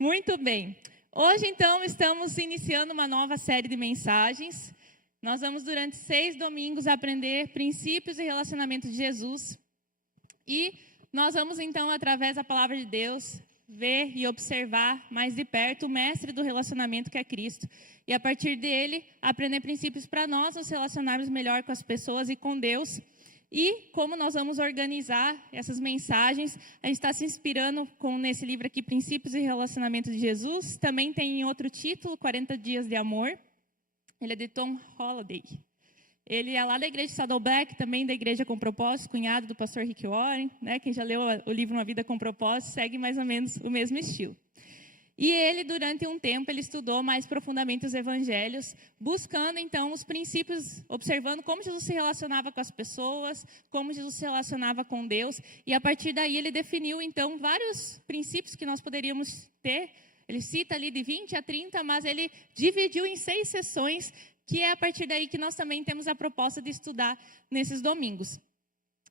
Muito bem. Hoje, então, estamos iniciando uma nova série de mensagens. Nós vamos, durante 6 domingos, aprender princípios e relacionamento de Jesus. E nós vamos, então, através da palavra de Deus, ver e observar mais de perto o mestre do relacionamento, que é Cristo. E, a partir dele, aprender princípios para nós nos relacionarmos melhor com as pessoas e com Deus. E como nós vamos organizar essas mensagens, a gente está se inspirando nesse livro aqui, Princípios e Relacionamento de Jesus. Também tem outro título, 40 Dias de Amor. Ele é de Tom Holliday. Ele é lá da igreja de Saddleback, também da Igreja com Propósito, cunhado do pastor Rick Warren, né? Quem já leu o livro Uma Vida com Propósito segue mais ou menos o mesmo estilo. E ele, durante um tempo, ele estudou mais profundamente os evangelhos, buscando, então, os princípios, observando como Jesus se relacionava com as pessoas, como Jesus se relacionava com Deus. E, a partir daí, ele definiu, então, vários princípios que nós poderíamos ter. Ele cita ali de 20 a 30, mas ele dividiu em 6 sessões, que é a partir daí que nós também temos a proposta de estudar nesses domingos.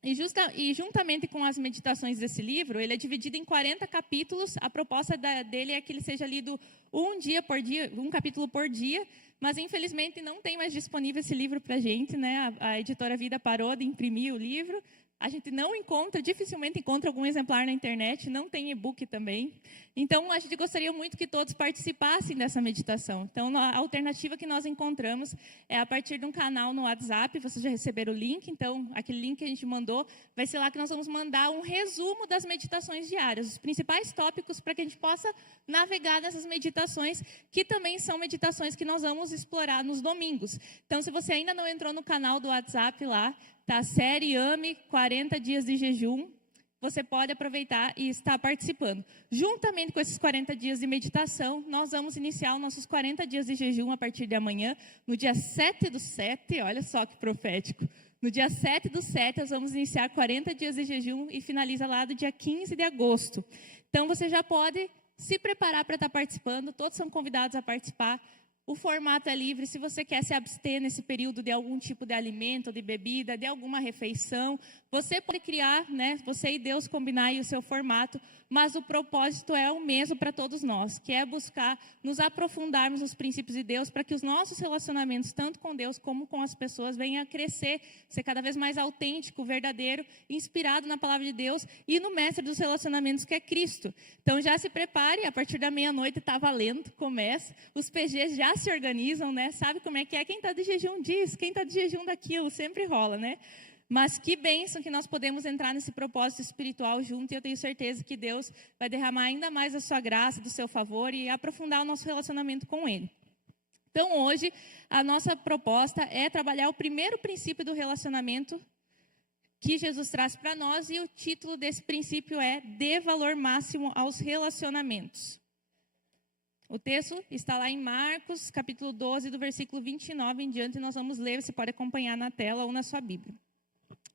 E juntamente com as meditações desse livro, ele é dividido em 40 capítulos. A proposta dele é que ele seja lido um capítulo por dia, mas infelizmente não tem mais disponível esse livro para a gente, né? A editora Vida parou de imprimir o livro. A gente não encontra, dificilmente encontra algum exemplar na internet, não tem e-book também. Então, a gente gostaria muito que todos participassem dessa meditação. Então, a alternativa que nós encontramos é a partir de um canal no WhatsApp. Vocês já receberam o link, então, aquele link que a gente mandou, vai ser lá que nós vamos mandar um resumo das meditações diárias, os principais tópicos para que a gente possa navegar nessas meditações, que também são meditações que nós vamos explorar nos domingos. Então, se você ainda não entrou no canal do WhatsApp lá, tá a série AME 40 Dias de Jejum, você pode aproveitar e estar participando. Juntamente com esses 40 dias de meditação, nós vamos iniciar os nossos 40 dias de jejum a partir de amanhã, no dia 7/7, olha só que profético. No dia 7/7, nós vamos iniciar 40 dias de jejum e finaliza lá do dia 15 de agosto. Então, você já pode se preparar para estar participando, todos são convidados a participar. O formato é livre. Se você quer se abster nesse período de algum tipo de alimento, de bebida, de alguma refeição, você pode criar, né? Você e Deus combinar aí o seu formato, mas o propósito é o mesmo para todos nós, que é buscar nos aprofundarmos nos princípios de Deus para que os nossos relacionamentos, tanto com Deus como com as pessoas, venham a crescer, ser cada vez mais autêntico, verdadeiro, inspirado na palavra de Deus e no mestre dos relacionamentos, que é Cristo. Então, já se prepare, a partir da meia-noite está valendo, começa. Os PGs já se organizam, né? Sabe como é que é? Quem está de jejum diz, quem está de jejum daquilo, sempre rola, né? Mas que bênção que nós podemos entrar nesse propósito espiritual junto, e eu tenho certeza que Deus vai derramar ainda mais a sua graça, do seu favor e aprofundar o nosso relacionamento com Ele. Então, hoje, a nossa proposta é trabalhar o primeiro princípio do relacionamento que Jesus traz para nós, e o título desse princípio é Dê valor máximo aos relacionamentos. O texto está lá em Marcos, capítulo 12, do versículo 29 em diante, nós vamos ler, você pode acompanhar na tela ou na sua Bíblia.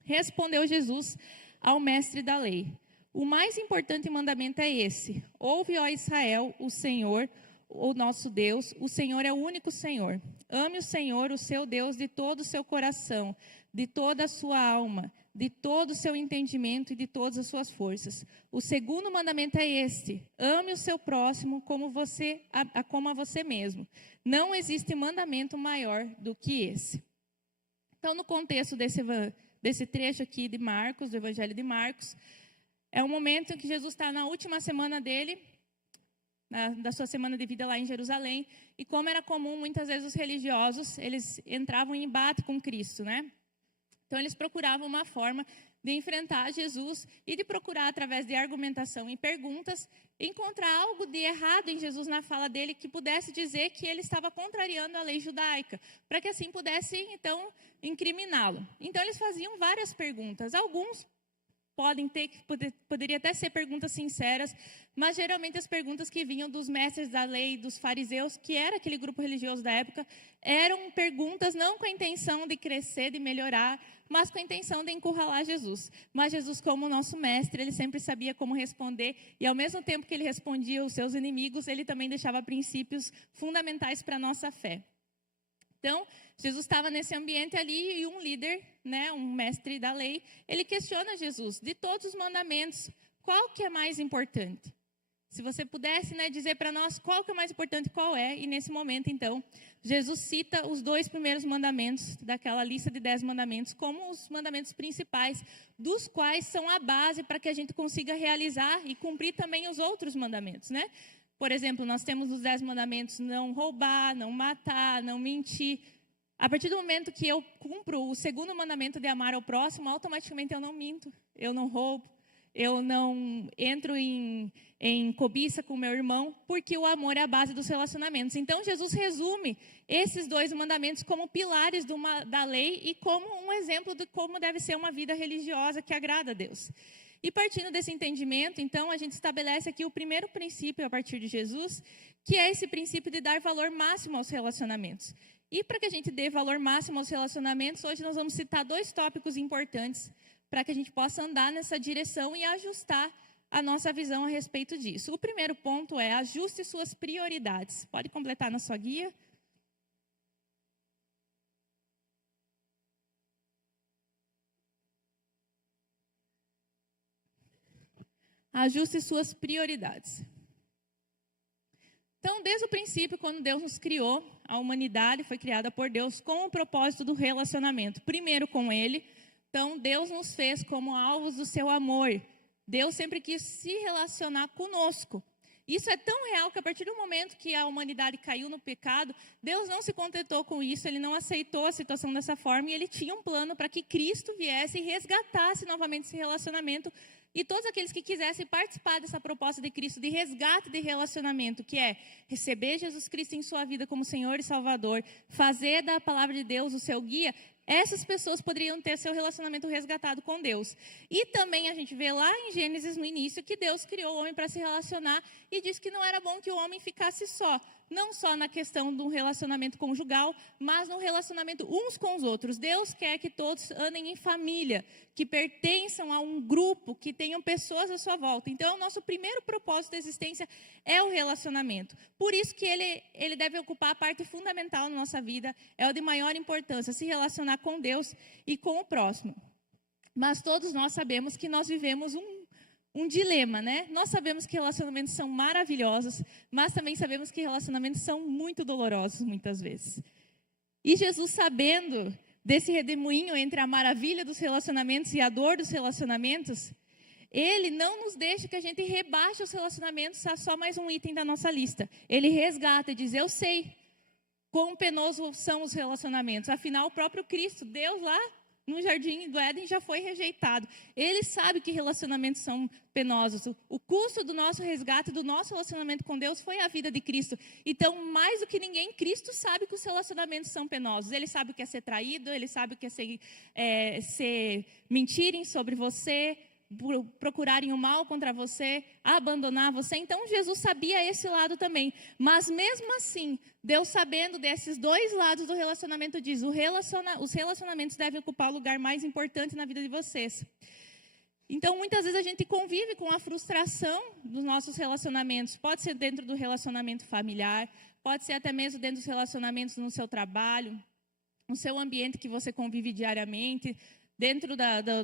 Respondeu Jesus ao mestre da lei: o mais importante mandamento é esse: ouve, ó Israel, o Senhor, o nosso Deus, o Senhor é o único Senhor. Ame o Senhor, o seu Deus, de todo o seu coração, de toda a sua alma, de todo o seu entendimento e de todas as suas forças. O segundo mandamento é este: ame o seu próximo como a você mesmo. Não existe mandamento maior do que esse. Então, no contexto desse trecho aqui de Marcos, do Evangelho de Marcos, é um momento em que Jesus está na última semana dele, da sua semana de vida lá em Jerusalém, e como era comum, muitas vezes os religiosos, eles entravam em embate com Cristo, né? Então, eles procuravam uma forma de enfrentar Jesus e de procurar, através de argumentação e perguntas, encontrar algo de errado em Jesus na fala dele que pudesse dizer que ele estava contrariando a lei judaica, para que assim pudessem, então, incriminá-lo. Então, eles faziam várias perguntas. Alguns poderia até ser perguntas sinceras, mas geralmente as perguntas que vinham dos mestres da lei, dos fariseus, que era aquele grupo religioso da época, eram perguntas não com a intenção de crescer, de melhorar, mas com a intenção de encurralar Jesus. Mas Jesus, como nosso mestre, ele sempre sabia como responder, e ao mesmo tempo que ele respondia aos seus inimigos, ele também deixava princípios fundamentais para a nossa fé. Então, Jesus estava nesse ambiente ali e um líder, né, um mestre da lei, ele questiona Jesus: de todos os mandamentos, qual que é mais importante? Se você pudesse, né, dizer para nós qual que é mais importante e qual é. E nesse momento, então, Jesus cita os 2 primeiros mandamentos daquela lista de 10 mandamentos como os mandamentos principais, dos quais são a base para que a gente consiga realizar e cumprir também os outros mandamentos, né? Por exemplo, nós temos os 10 mandamentos: não roubar, não matar, não mentir. A partir do momento que eu cumpro o segundo mandamento de amar ao próximo, automaticamente eu não minto, eu não roubo, eu não entro em cobiça com meu irmão, porque o amor é a base dos relacionamentos. Então, Jesus resume esses 2 mandamentos como pilares da lei e como um exemplo de como deve ser uma vida religiosa que agrada a Deus. E partindo desse entendimento, então, a gente estabelece aqui o primeiro princípio a partir de Jesus, que é esse princípio de dar valor máximo aos relacionamentos. E para que a gente dê valor máximo aos relacionamentos, hoje nós vamos citar 2 tópicos importantes para que a gente possa andar nessa direção e ajustar a nossa visão a respeito disso. O primeiro ponto é: ajuste suas prioridades. Pode completar na sua guia. Ajuste suas prioridades. Então, desde o princípio, quando Deus nos criou, a humanidade foi criada por Deus com o propósito do relacionamento. Primeiro com Ele. Então, Deus nos fez como alvos do seu amor. Deus sempre quis se relacionar conosco. Isso é tão real que a partir do momento que a humanidade caiu no pecado, Deus não se contentou com isso, Ele não aceitou a situação dessa forma e Ele tinha um plano para que Cristo viesse e resgatasse novamente esse relacionamento. E todos aqueles que quisessem participar dessa proposta de Cristo, de resgate de relacionamento, que é receber Jesus Cristo em sua vida como Senhor e Salvador, fazer da palavra de Deus o seu guia, essas pessoas poderiam ter seu relacionamento resgatado com Deus. E também a gente vê lá em Gênesis, no início, que Deus criou o homem para se relacionar e disse que não era bom que o homem ficasse só. Não só na questão do relacionamento conjugal, mas no relacionamento uns com os outros. Deus quer que todos andem em família, que pertençam a um grupo, que tenham pessoas à sua volta. Então, o nosso primeiro propósito da existência é o relacionamento. Por isso que ele deve ocupar a parte fundamental na nossa vida, é o de maior importância, se relacionar com Deus e com o próximo. Mas todos nós sabemos que nós vivemos um dilema, né? Nós sabemos que relacionamentos são maravilhosos, mas também sabemos que relacionamentos são muito dolorosos muitas vezes. E Jesus, sabendo desse redemoinho entre a maravilha dos relacionamentos e a dor dos relacionamentos, Ele não nos deixa que a gente rebaixe os relacionamentos a só mais um item da nossa lista. Ele resgata e diz: eu sei quão penosos são os relacionamentos. Afinal, o próprio Cristo, Deus lá no jardim do Éden, já foi rejeitado. Ele sabe que relacionamentos são penosos. O custo do nosso resgate, do nosso relacionamento com Deus, foi a vida de Cristo. Então, mais do que ninguém, Cristo sabe que os relacionamentos são penosos. Ele sabe o que é ser traído, ele sabe o que é ser mentirem sobre você, procurarem o mal contra você, abandonar você. Então, Jesus sabia esse lado também. Mas, mesmo assim, Deus, sabendo desses 2 lados do relacionamento, diz: os relacionamentos devem ocupar o lugar mais importante na vida de vocês. Então, muitas vezes a gente convive com a frustração dos nossos relacionamentos. Pode ser dentro do relacionamento familiar, pode ser até mesmo dentro dos relacionamentos no seu trabalho, no seu ambiente que você convive diariamente, dentro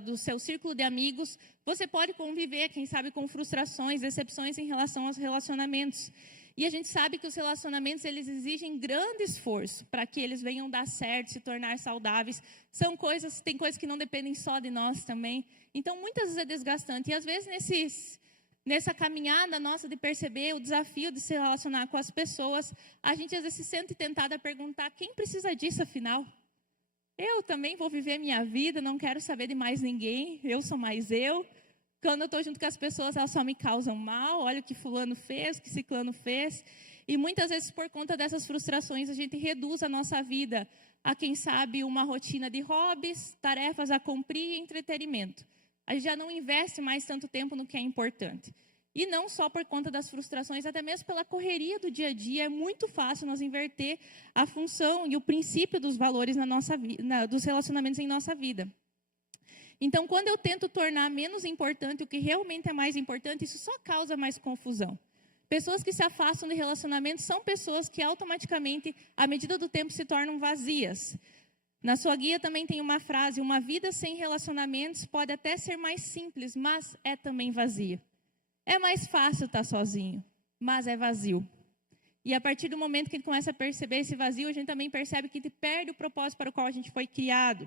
do seu círculo de amigos. Você pode conviver, quem sabe, com frustrações, decepções em relação aos relacionamentos. E a gente sabe que os relacionamentos, eles exigem grande esforço para que eles venham dar certo, se tornar saudáveis. Tem coisas que não dependem só de nós também. Então, muitas vezes é desgastante. E às vezes, nessa caminhada nossa de perceber o desafio de se relacionar com as pessoas, a gente às vezes se sente tentada a perguntar: quem precisa disso afinal? Eu também vou viver minha vida, não quero saber de mais ninguém, eu sou mais eu. Quando eu estou junto com as pessoas, elas só me causam mal, olha o que fulano fez, o que ciclano fez. E muitas vezes, por conta dessas frustrações, a gente reduz a nossa vida a, quem sabe, uma rotina de hobbies, tarefas a cumprir e entretenimento. A gente já não investe mais tanto tempo no que é importante. E não só por conta das frustrações, até mesmo pela correria do dia a dia, é muito fácil nós inverter a função e o princípio dos valores dos relacionamentos em nossa vida. Então, quando eu tento tornar menos importante o que realmente é mais importante, isso só causa mais confusão. Pessoas que se afastam de relacionamentos são pessoas que automaticamente, à medida do tempo, se tornam vazias. Na sua guia também tem uma frase: uma vida sem relacionamentos pode até ser mais simples, mas é também vazia. É mais fácil estar sozinho, mas é vazio. E a partir do momento que a gente começa a perceber esse vazio, a gente também percebe que a gente perde o propósito para o qual a gente foi criado.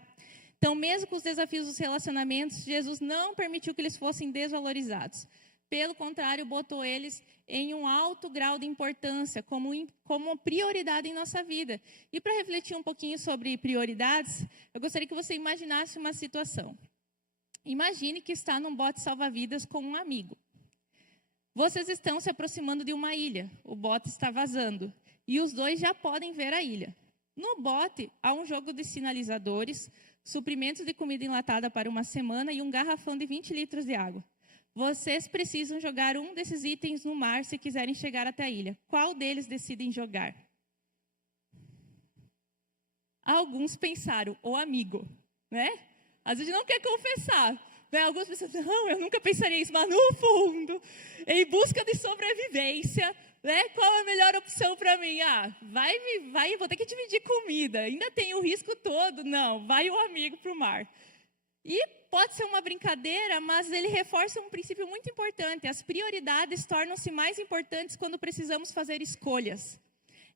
Então, mesmo com os desafios dos relacionamentos, Jesus não permitiu que eles fossem desvalorizados. Pelo contrário, botou eles em um alto grau de importância, como prioridade em nossa vida. E para refletir um pouquinho sobre prioridades, eu gostaria que você imaginasse uma situação. Imagine que está num bote salva-vidas com um amigo. Vocês estão se aproximando de uma ilha, o bote está vazando, e os dois já podem ver a ilha. No bote, há um jogo de sinalizadores, suprimentos de comida enlatada para uma semana e um garrafão de 20 litros de água. Vocês precisam jogar um desses itens no mar se quiserem chegar até a ilha. Qual deles decidem jogar? Alguns pensaram, o amigo, né? Às vezes não quer confessar. Né? Alguns pensam, não, eu nunca pensaria isso, mas no fundo, em busca de sobrevivência, né? Qual é a melhor opção para mim? Vou ter que dividir comida, ainda tem o risco todo. Não, vai o amigo para o mar. E pode ser uma brincadeira, mas ele reforça um princípio muito importante. As prioridades tornam-se mais importantes quando precisamos fazer escolhas.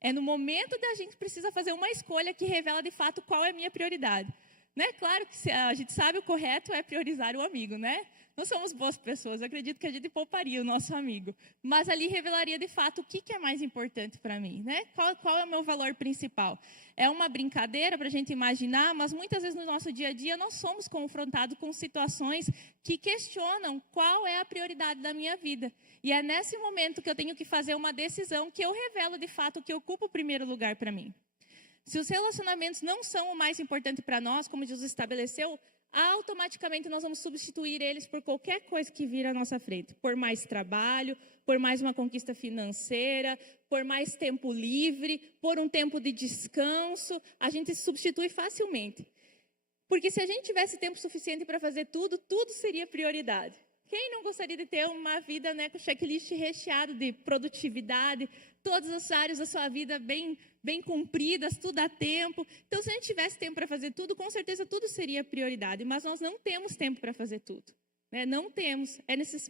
É no momento da gente precisa fazer uma escolha que revela de fato qual é a minha prioridade. Né? Claro que a gente sabe o correto é priorizar o amigo, né? Não somos boas pessoas, acredito que a gente pouparia o nosso amigo. Mas ali revelaria de fato o que é mais importante para mim, né? Qual é o meu valor principal? É uma brincadeira para a gente imaginar, mas muitas vezes no nosso dia a dia nós somos confrontados com situações que questionam qual é a prioridade da minha vida. E é nesse momento que eu tenho que fazer uma decisão que eu revelo de fato o que ocupa o primeiro lugar para mim. Se os relacionamentos não são o mais importante para nós, como Jesus estabeleceu, automaticamente nós vamos substituir eles por qualquer coisa que vir à nossa frente. Por mais trabalho, por mais uma conquista financeira, por mais tempo livre, por um tempo de descanso, a gente se substitui facilmente. Porque se a gente tivesse tempo suficiente para fazer tudo, tudo seria prioridade. Quem não gostaria de ter uma vida, né, com checklist recheado de produtividade, todas as áreas da sua vida bem cumpridas, tudo a tempo. Então, se a gente tivesse tempo para fazer tudo, com certeza tudo seria prioridade. Mas nós não temos tempo para fazer tudo. Né? Não temos.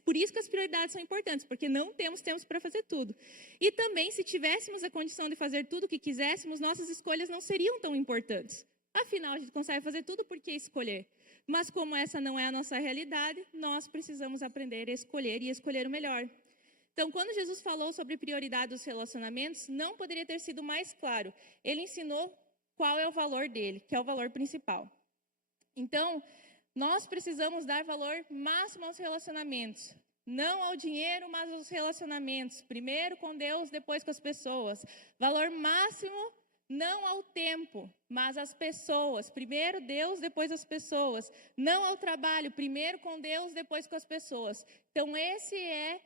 Por isso que as prioridades são importantes, porque não temos tempo para fazer tudo. E também, se tivéssemos a condição de fazer tudo o que quiséssemos, nossas escolhas não seriam tão importantes. Afinal, a gente consegue fazer tudo, por que escolher? Mas como essa não é a nossa realidade, nós precisamos aprender a escolher e escolher o melhor. Então, quando Jesus falou sobre prioridade dos relacionamentos, não poderia ter sido mais claro. Ele ensinou qual é o valor dele, que é o valor principal. Então, nós precisamos dar valor máximo aos relacionamentos. Não ao dinheiro, mas aos relacionamentos. Primeiro com Deus, depois com as pessoas. Valor máximo não ao tempo, mas às pessoas. Primeiro Deus, depois as pessoas. Não ao trabalho, primeiro com Deus, depois com as pessoas. Então, esse é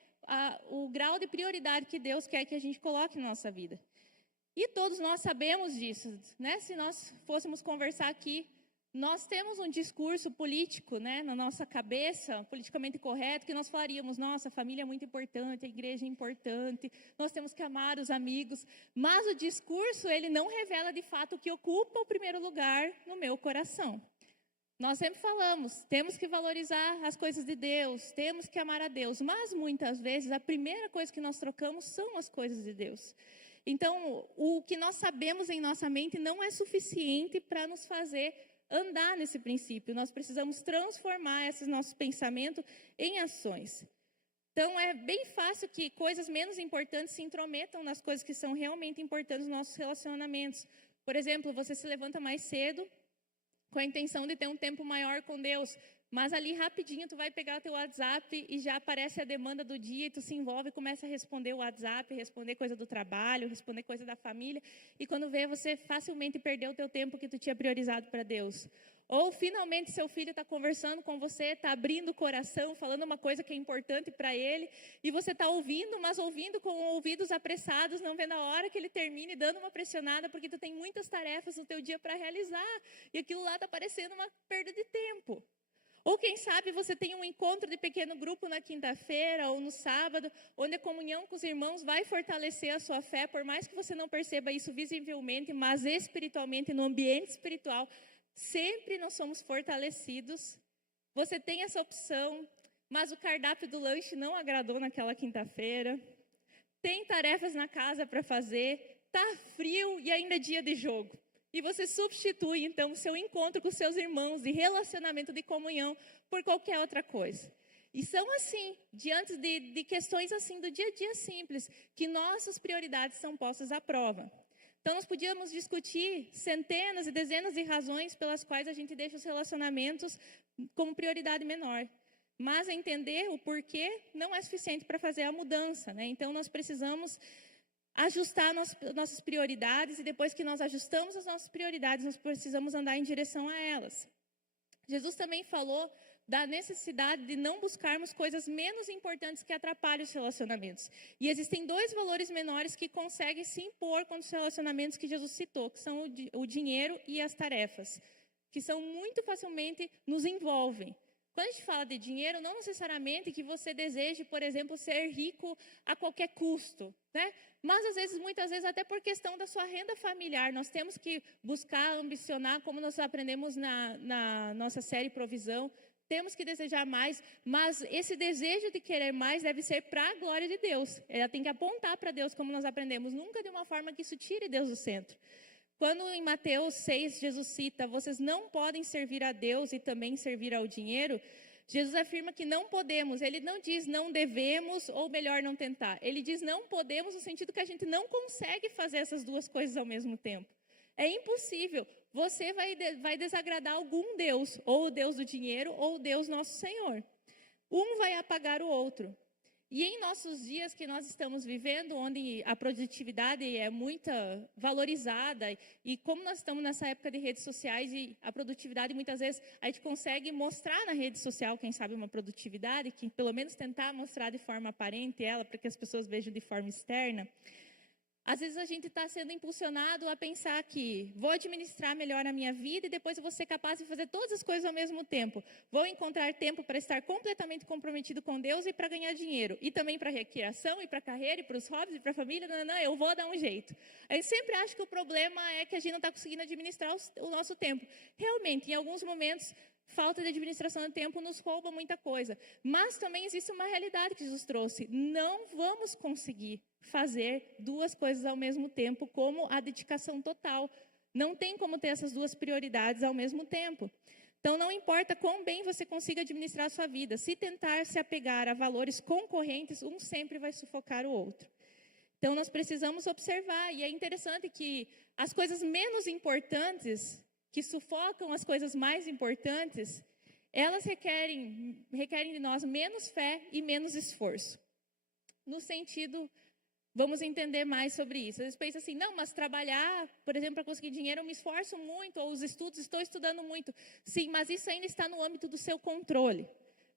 o grau de prioridade que Deus quer que a gente coloque na nossa vida. E todos nós sabemos disso, né? Se nós fôssemos conversar aqui, nós temos um discurso político, né, na nossa cabeça, politicamente correto, que nós falaríamos, nossa, a família é muito importante, a igreja é importante, nós temos que amar os amigos, mas o discurso, ele não revela de fato o que ocupa o primeiro lugar no meu coração. Nós sempre falamos, temos que valorizar as coisas de Deus, temos que amar a Deus, mas muitas vezes a primeira coisa que nós trocamos são as coisas de Deus. Então, o que nós sabemos em nossa mente não é suficiente para nos fazer andar nesse princípio. Nós precisamos transformar esses nossos pensamentos em ações. Então, é bem fácil que coisas menos importantes se intrometam nas coisas que são realmente importantes nos nossos relacionamentos. Por exemplo, você se levanta mais cedo com a intenção de ter um tempo maior com Deus, mas ali rapidinho tu vai pegar o teu WhatsApp e já aparece a demanda do dia e tu se envolve e começa a responder o WhatsApp, responder coisa do trabalho, responder coisa da família, e quando vê, você facilmente perdeu o teu tempo que tu tinha priorizado para Deus. Ou finalmente seu filho está conversando com você, está abrindo o coração, falando uma coisa que é importante para ele, e você está ouvindo, mas ouvindo com ouvidos apressados, não vendo a hora que ele termine, dando uma pressionada, porque tu tem muitas tarefas no teu dia para realizar, e aquilo lá está parecendo uma perda de tempo. Ou quem sabe você tem um encontro de pequeno grupo na quinta-feira ou no sábado, onde a comunhão com os irmãos vai fortalecer a sua fé, por mais que você não perceba isso visivelmente, mas espiritualmente, no ambiente espiritual, sempre nós somos fortalecidos. Você tem essa opção, mas o cardápio do lanche não agradou naquela quinta-feira. Tem tarefas na casa para fazer, tá frio e ainda é dia de jogo. E você substitui, então, o seu encontro com seus irmãos, de relacionamento, de comunhão, por qualquer outra coisa. E são assim, diante de questões assim do dia a dia simples, que nossas prioridades são postas à prova. Então, nós podíamos discutir centenas e dezenas de razões pelas quais a gente deixa os relacionamentos como prioridade menor. Mas entender o porquê não é suficiente para fazer a mudança, né? Então, nós precisamos ajustar nossas prioridades, e depois que nós ajustamos as nossas prioridades, nós precisamos andar em direção a elas. Jesus também falou da necessidade de não buscarmos coisas menos importantes que atrapalhem os relacionamentos. E existem dois valores menores que conseguem se impor contra os relacionamentos que Jesus citou, que são o dinheiro e as tarefas, que são muito facilmente nos envolvem. Quando a gente fala de dinheiro, não necessariamente que você deseje, por exemplo, ser rico a qualquer custo, né? Mas, às vezes, muitas vezes, até por questão da sua renda familiar, nós temos que buscar, ambicionar, como nós aprendemos na nossa série Provisão, temos que desejar mais, mas esse desejo de querer mais deve ser para a glória de Deus. Ela tem que apontar para Deus, como nós aprendemos, nunca de uma forma que isso tire Deus do centro. Quando em Mateus 6, Jesus cita, vocês não podem servir a Deus e também servir ao dinheiro, Jesus afirma que não podemos. Ele não diz não devemos ou melhor não tentar. Ele diz não podemos no sentido que a gente não consegue fazer essas duas coisas ao mesmo tempo. É impossível. Você vai desagradar algum Deus, ou o Deus do dinheiro ou o Deus nosso Senhor. Um vai apagar o outro. E em nossos dias que nós estamos vivendo, onde a produtividade é muito valorizada, e como nós estamos nessa época de redes sociais, e a produtividade muitas vezes a gente consegue mostrar na rede social, quem sabe, uma produtividade, que pelo menos tentar mostrar de forma aparente ela, para que as pessoas vejam de forma externa. Às vezes a gente está sendo impulsionado a pensar que vou administrar melhor a minha vida e depois eu vou ser capaz de fazer todas as coisas ao mesmo tempo. Vou encontrar tempo para estar completamente comprometido com Deus e para ganhar dinheiro. E também para a recreação, e para a carreira, e para os hobbies, e para a família. Não, eu vou dar um jeito. A gente sempre acha que o problema é que a gente não está conseguindo administrar o nosso tempo. Realmente, em alguns momentos, falta de administração do tempo nos rouba muita coisa. Mas também existe uma realidade que Jesus trouxe. Não vamos conseguir fazer duas coisas ao mesmo tempo, como a dedicação total. Não tem como ter essas duas prioridades ao mesmo tempo. Então, não importa quão bem você consiga administrar a sua vida, se tentar se apegar a valores concorrentes, um sempre vai sufocar o outro. Então, nós precisamos observar, e é interessante que as coisas menos importantes, que sufocam as coisas mais importantes, elas requerem de nós menos fé e menos esforço. No sentido, vamos entender mais sobre isso. Às vezes pensa assim, não, mas trabalhar, por exemplo, para conseguir dinheiro, eu me esforço muito, ou os estudos, estou estudando muito. Sim, mas isso ainda está no âmbito do seu controle,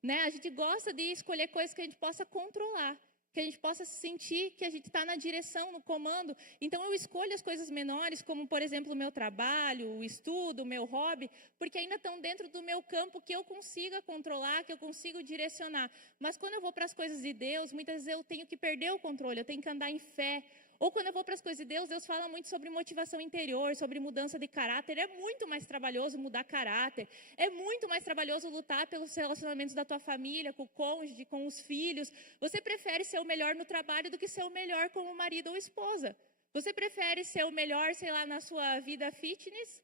né? A gente gosta de escolher coisas que a gente possa controlar, que a gente possa sentir que a gente está na direção, no comando. Então, eu escolho as coisas menores, como, por exemplo, o meu trabalho, o estudo, o meu hobby, porque ainda estão dentro do meu campo que eu consiga controlar, que eu consigo direcionar. Mas quando eu vou para as coisas de Deus, muitas vezes eu tenho que perder o controle, eu tenho que andar em fé. Ou quando eu vou para as coisas de Deus, Deus fala muito sobre motivação interior, sobre mudança de caráter. É muito mais trabalhoso mudar caráter. É muito mais trabalhoso lutar pelos relacionamentos da tua família, com o cônjuge, com os filhos. Você prefere ser o melhor no trabalho do que ser o melhor como marido ou esposa. Você prefere ser o melhor, sei lá, na sua vida fitness,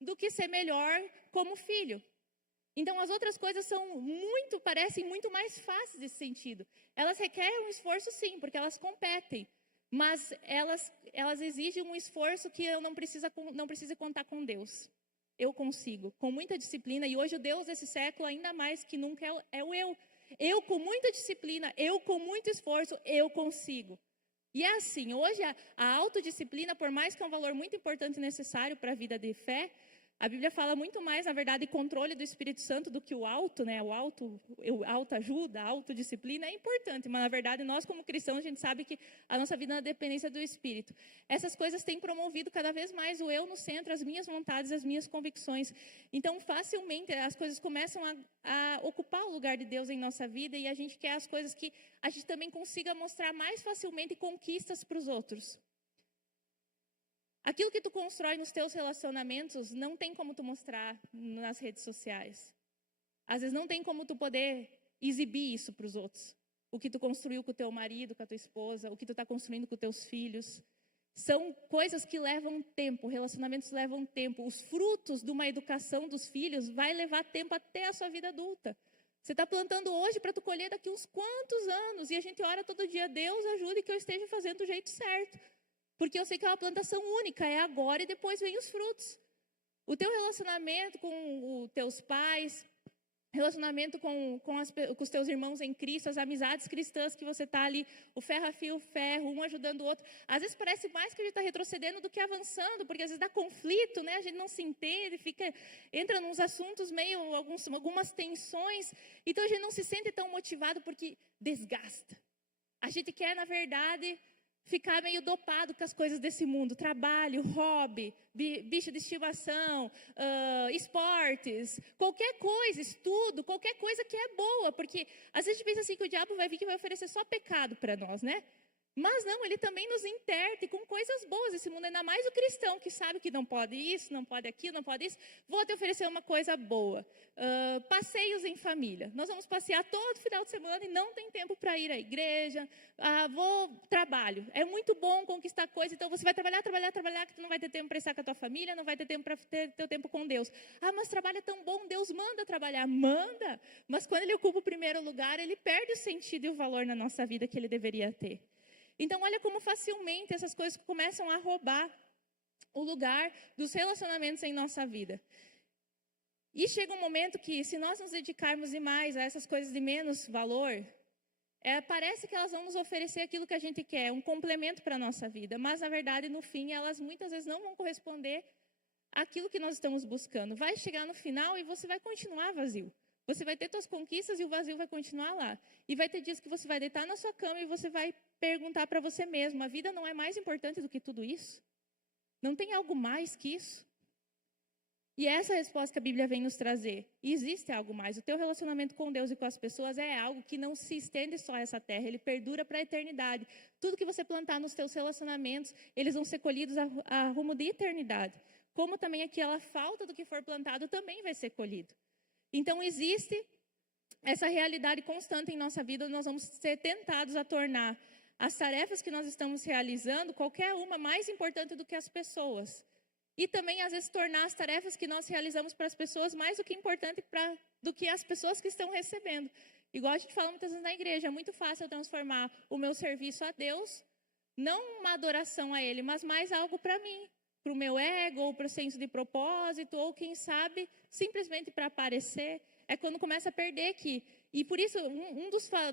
do que ser melhor como filho. Então, as outras coisas parecem muito mais fáceis nesse sentido. Elas requerem um esforço, sim, porque elas competem. Mas elas exigem um esforço que eu não preciso contar com Deus. Eu consigo, com muita disciplina. E hoje o Deus desse século, ainda mais que nunca, é o eu. Eu com muita disciplina, eu com muito esforço, eu consigo. E é assim, hoje a autodisciplina, por mais que é um valor muito importante e necessário para a vida de fé, a Bíblia fala muito mais, na verdade, controle do Espírito Santo do que o auto, né? O autoajuda, a autodisciplina é importante, mas na verdade nós como cristãos a gente sabe que a nossa vida é na dependência do Espírito. Essas coisas têm promovido cada vez mais o eu no centro, as minhas vontades, as minhas convicções. Então facilmente as coisas começam a ocupar o lugar de Deus em nossa vida e a gente quer as coisas que a gente também consiga mostrar mais facilmente conquistas para os outros. Aquilo que tu constrói nos teus relacionamentos não tem como tu mostrar nas redes sociais. Às vezes não tem como tu poder exibir isso para os outros. O que tu construiu com o teu marido, com a tua esposa, o que tu está construindo com os teus filhos. São coisas que levam tempo, relacionamentos levam tempo. Os frutos de uma educação dos filhos vai levar tempo até a sua vida adulta. Você está plantando hoje para tu colher daqui uns quantos anos. E a gente ora todo dia, Deus ajude que eu esteja fazendo do jeito certo. Porque eu sei que é uma plantação única, é agora e depois vem os frutos. O teu relacionamento com os teus pais, relacionamento com os teus irmãos em Cristo, as amizades cristãs que você está ali, o ferro afia o ferro, um ajudando o outro. Às vezes parece mais que a gente está retrocedendo do que avançando, porque às vezes dá conflito, né? A gente não se entende, entra nos assuntos meio, algumas tensões. Então a gente não se sente tão motivado porque desgasta. A gente quer, na verdade, ficar meio dopado com as coisas desse mundo. Trabalho, hobby, bicho de estimação, esportes, qualquer coisa, estudo, qualquer coisa que é boa. Porque às vezes a gente pensa assim que o diabo vai vir que vai oferecer só pecado para nós, né? Mas não, ele também nos interte com coisas boas. Esse mundo, ainda mais o cristão, que sabe que não pode isso, não pode aquilo, não pode isso. Vou te oferecer uma coisa boa. Passeios em família. Nós vamos passear todo final de semana e não tem tempo para ir à igreja. Trabalho. É muito bom conquistar coisas. Então, você vai trabalhar, que tu não vai ter tempo para estar com a tua família, não vai ter tempo para ter teu tempo com Deus. Mas trabalho é tão bom, Deus manda trabalhar. Manda. Mas quando ele ocupa o primeiro lugar, ele perde o sentido e o valor na nossa vida que ele deveria ter. Então, olha como facilmente essas coisas começam a roubar o lugar dos relacionamentos em nossa vida. E chega um momento que, se nós nos dedicarmos demais a essas coisas de menos valor, parece que elas vão nos oferecer aquilo que a gente quer, um complemento para a nossa vida. Mas, na verdade, no fim, elas muitas vezes não vão corresponder àquilo que nós estamos buscando. Vai chegar no final e você vai continuar vazio. Você vai ter suas conquistas e o vazio vai continuar lá. E vai ter dias que você vai deitar na sua cama e você vai perguntar para você mesmo, a vida não é mais importante do que tudo isso? Não tem algo mais que isso? E essa é a resposta que a Bíblia vem nos trazer. E existe algo mais. O teu relacionamento com Deus e com as pessoas é algo que não se estende só a essa terra, ele perdura para a eternidade. Tudo que você plantar nos teus relacionamentos, eles vão ser colhidos a rumo de eternidade. Como também aquela falta do que for plantado também vai ser colhido. Então existe essa realidade constante em nossa vida, nós vamos ser tentados a tornar as tarefas que nós estamos realizando, qualquer uma mais importante do que as pessoas. E também, às vezes, tornar as tarefas que nós realizamos para as pessoas mais do que importante do que as pessoas que estão recebendo. Igual a gente fala muitas vezes na igreja, é muito fácil eu transformar o meu serviço a Deus, não uma adoração a Ele, mas mais algo para mim, para o meu ego, ou para o senso de propósito, ou quem sabe, simplesmente para aparecer. É quando começa a perder aqui. E por isso,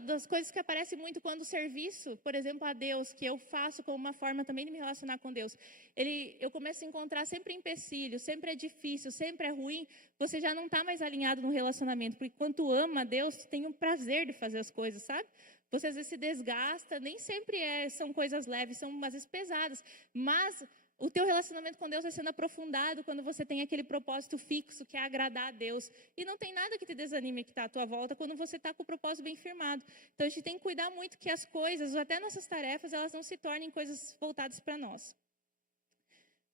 das coisas que aparece muito quando o serviço, por exemplo, a Deus, que eu faço como uma forma também de me relacionar com Deus, eu começo a encontrar sempre empecilhos, sempre é difícil, sempre é ruim, você já não está mais alinhado no relacionamento, porque quando tu ama a Deus, tu tem um prazer de fazer as coisas, sabe? Você às vezes se desgasta, nem sempre são coisas leves, são às vezes pesadas, mas o teu relacionamento com Deus vai sendo aprofundado quando você tem aquele propósito fixo que é agradar a Deus. E não tem nada que te desanime que está à tua volta quando você está com o propósito bem firmado. Então a gente tem que cuidar muito que as coisas, até nossas tarefas, elas não se tornem coisas voltadas para nós.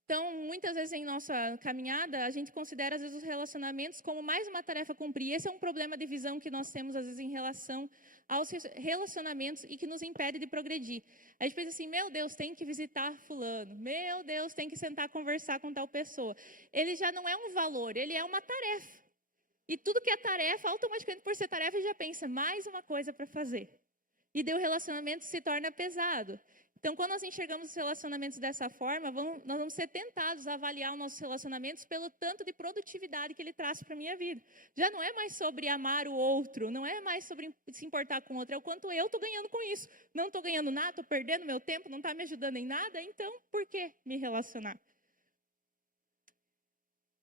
Então, muitas vezes em nossa caminhada, a gente considera às vezes os relacionamentos como mais uma tarefa a cumprir. Esse é um problema de visão que nós temos às vezes em relação aos relacionamentos e que nos impede de progredir. A gente pensa assim, meu Deus, tem que visitar fulano. Meu Deus, tem que sentar conversar com tal pessoa. Ele já não é um valor, ele é uma tarefa. E tudo que é tarefa, automaticamente por ser tarefa, a gente já pensa, mais uma coisa para fazer. E daí o relacionamento se torna pesado. Então, quando nós enxergamos os relacionamentos dessa forma, nós vamos ser tentados a avaliar os nossos relacionamentos pelo tanto de produtividade que ele traz para a minha vida. Já não é mais sobre amar o outro, não é mais sobre se importar com o outro, é o quanto eu estou ganhando com isso. Não estou ganhando nada, estou perdendo meu tempo, não está me ajudando em nada, então por que me relacionar?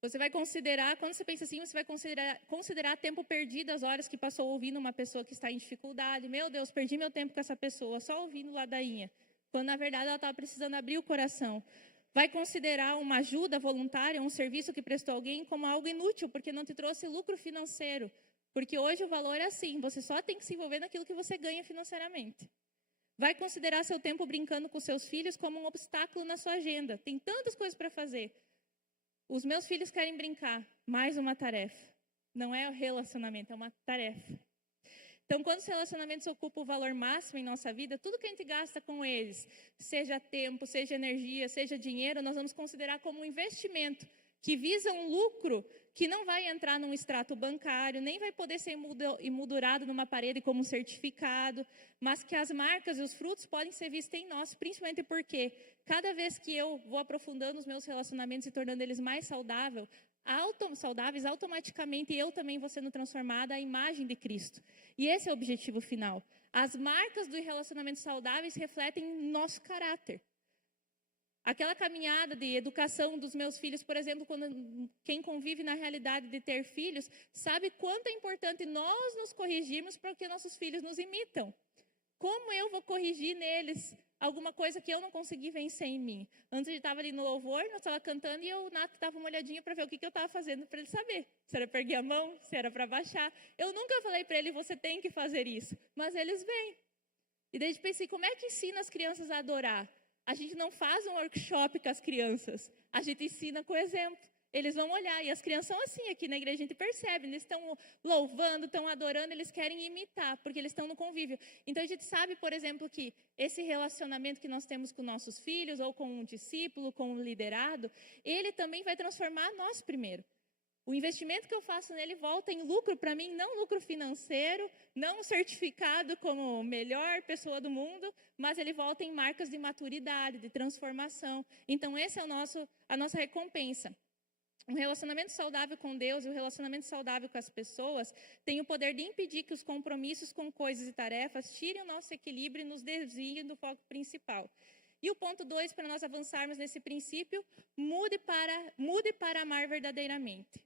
Você vai considerar, quando você pensa assim, você vai considerar tempo perdido, as horas que passou ouvindo uma pessoa que está em dificuldade. Meu Deus, perdi meu tempo com essa pessoa, só ouvindo ladainha. Quando, na verdade, ela estava precisando abrir o coração. Vai considerar uma ajuda voluntária, um serviço que prestou alguém como algo inútil, porque não te trouxe lucro financeiro. Porque hoje o valor é assim, você só tem que se envolver naquilo que você ganha financeiramente. Vai considerar seu tempo brincando com seus filhos como um obstáculo na sua agenda. Tem tantas coisas para fazer. Os meus filhos querem brincar, mais uma tarefa. Não é relacionamento, é uma tarefa. Então, quando os relacionamentos ocupam o valor máximo em nossa vida, tudo que a gente gasta com eles, seja tempo, seja energia, seja dinheiro, nós vamos considerar como um investimento que visa um lucro que não vai entrar num extrato bancário, nem vai poder ser emoldurado numa parede como um certificado, mas que as marcas e os frutos podem ser vistos em nós, principalmente porque cada vez que eu vou aprofundando os meus relacionamentos e tornando eles mais saudáveis, automaticamente eu também vou sendo transformada à imagem de Cristo. E esse é o objetivo final. As marcas dos relacionamentos saudáveis refletem nosso caráter. Aquela caminhada de educação dos meus filhos, por exemplo, quem convive na realidade de ter filhos, sabe quanto é importante nós nos corrigirmos porque nossos filhos nos imitam. Como eu vou corrigir neles alguma coisa que eu não consegui vencer em mim? Antes eu estava ali no louvor, nós estávamos cantando e o Nato dava uma olhadinha para ver o que eu estava fazendo para ele saber. Se era para erguer a mão, se era para baixar. Eu nunca falei para ele, você tem que fazer isso. Mas eles vêm. E daí eu pensei, como é que ensina as crianças a adorar? A gente não faz um workshop com as crianças, a gente ensina com exemplo. Eles vão olhar, e as crianças são assim aqui na igreja, a gente percebe, eles estão louvando, estão adorando, eles querem imitar, porque eles estão no convívio. Então a gente sabe, por exemplo, que esse relacionamento que nós temos com nossos filhos, ou com um discípulo, com um liderado, ele também vai transformar nós primeiro. O investimento que eu faço nele volta em lucro para mim, não lucro financeiro, não certificado como melhor pessoa do mundo, mas ele volta em marcas de maturidade, de transformação. Então, essa é a nossa recompensa. Um relacionamento saudável com Deus e um relacionamento saudável com as pessoas tem o poder de impedir que os compromissos com coisas e tarefas tirem o nosso equilíbrio e nos desviem do foco principal. E o ponto 2, para nós avançarmos nesse princípio, mude para amar verdadeiramente.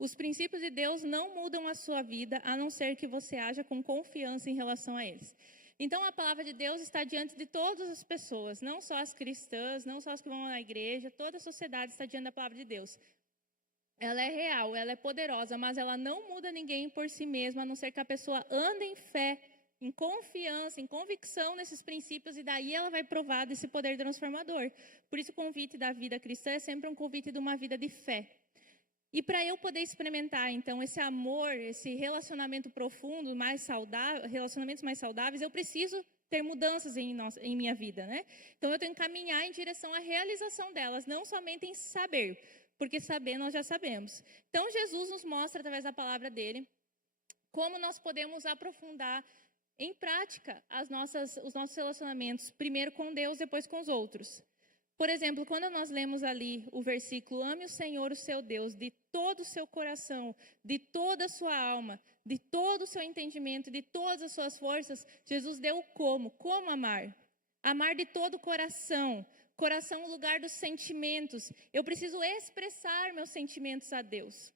Os princípios de Deus não mudam a sua vida, a não ser que você haja com confiança em relação a eles. Então, a palavra de Deus está diante de todas as pessoas, não só as cristãs, não só as que vão na igreja, toda a sociedade está diante da palavra de Deus. Ela é real, ela é poderosa, mas ela não muda ninguém por si mesma, a não ser que a pessoa ande em fé, em confiança, em convicção nesses princípios, e daí ela vai provar desse poder transformador. Por isso, o convite da vida cristã é sempre um convite de uma vida de fé. E para eu poder experimentar, então, esse amor, esse relacionamento profundo, mais saudável, relacionamentos mais saudáveis, eu preciso ter mudanças em minha vida, né? Então, eu tenho que caminhar em direção à realização delas, não somente em saber, porque saber nós já sabemos. Então, Jesus nos mostra, através da palavra dele, como nós podemos aprofundar em prática os nossos relacionamentos, primeiro com Deus, depois com os outros. Por exemplo, quando nós lemos ali o versículo, ame o Senhor, o seu Deus, de todo o seu coração, de toda a sua alma, de todo o seu entendimento, de todas as suas forças, Jesus deu como amar. Amar de todo o coração, coração no lugar dos sentimentos. Eu preciso expressar meus sentimentos a Deus.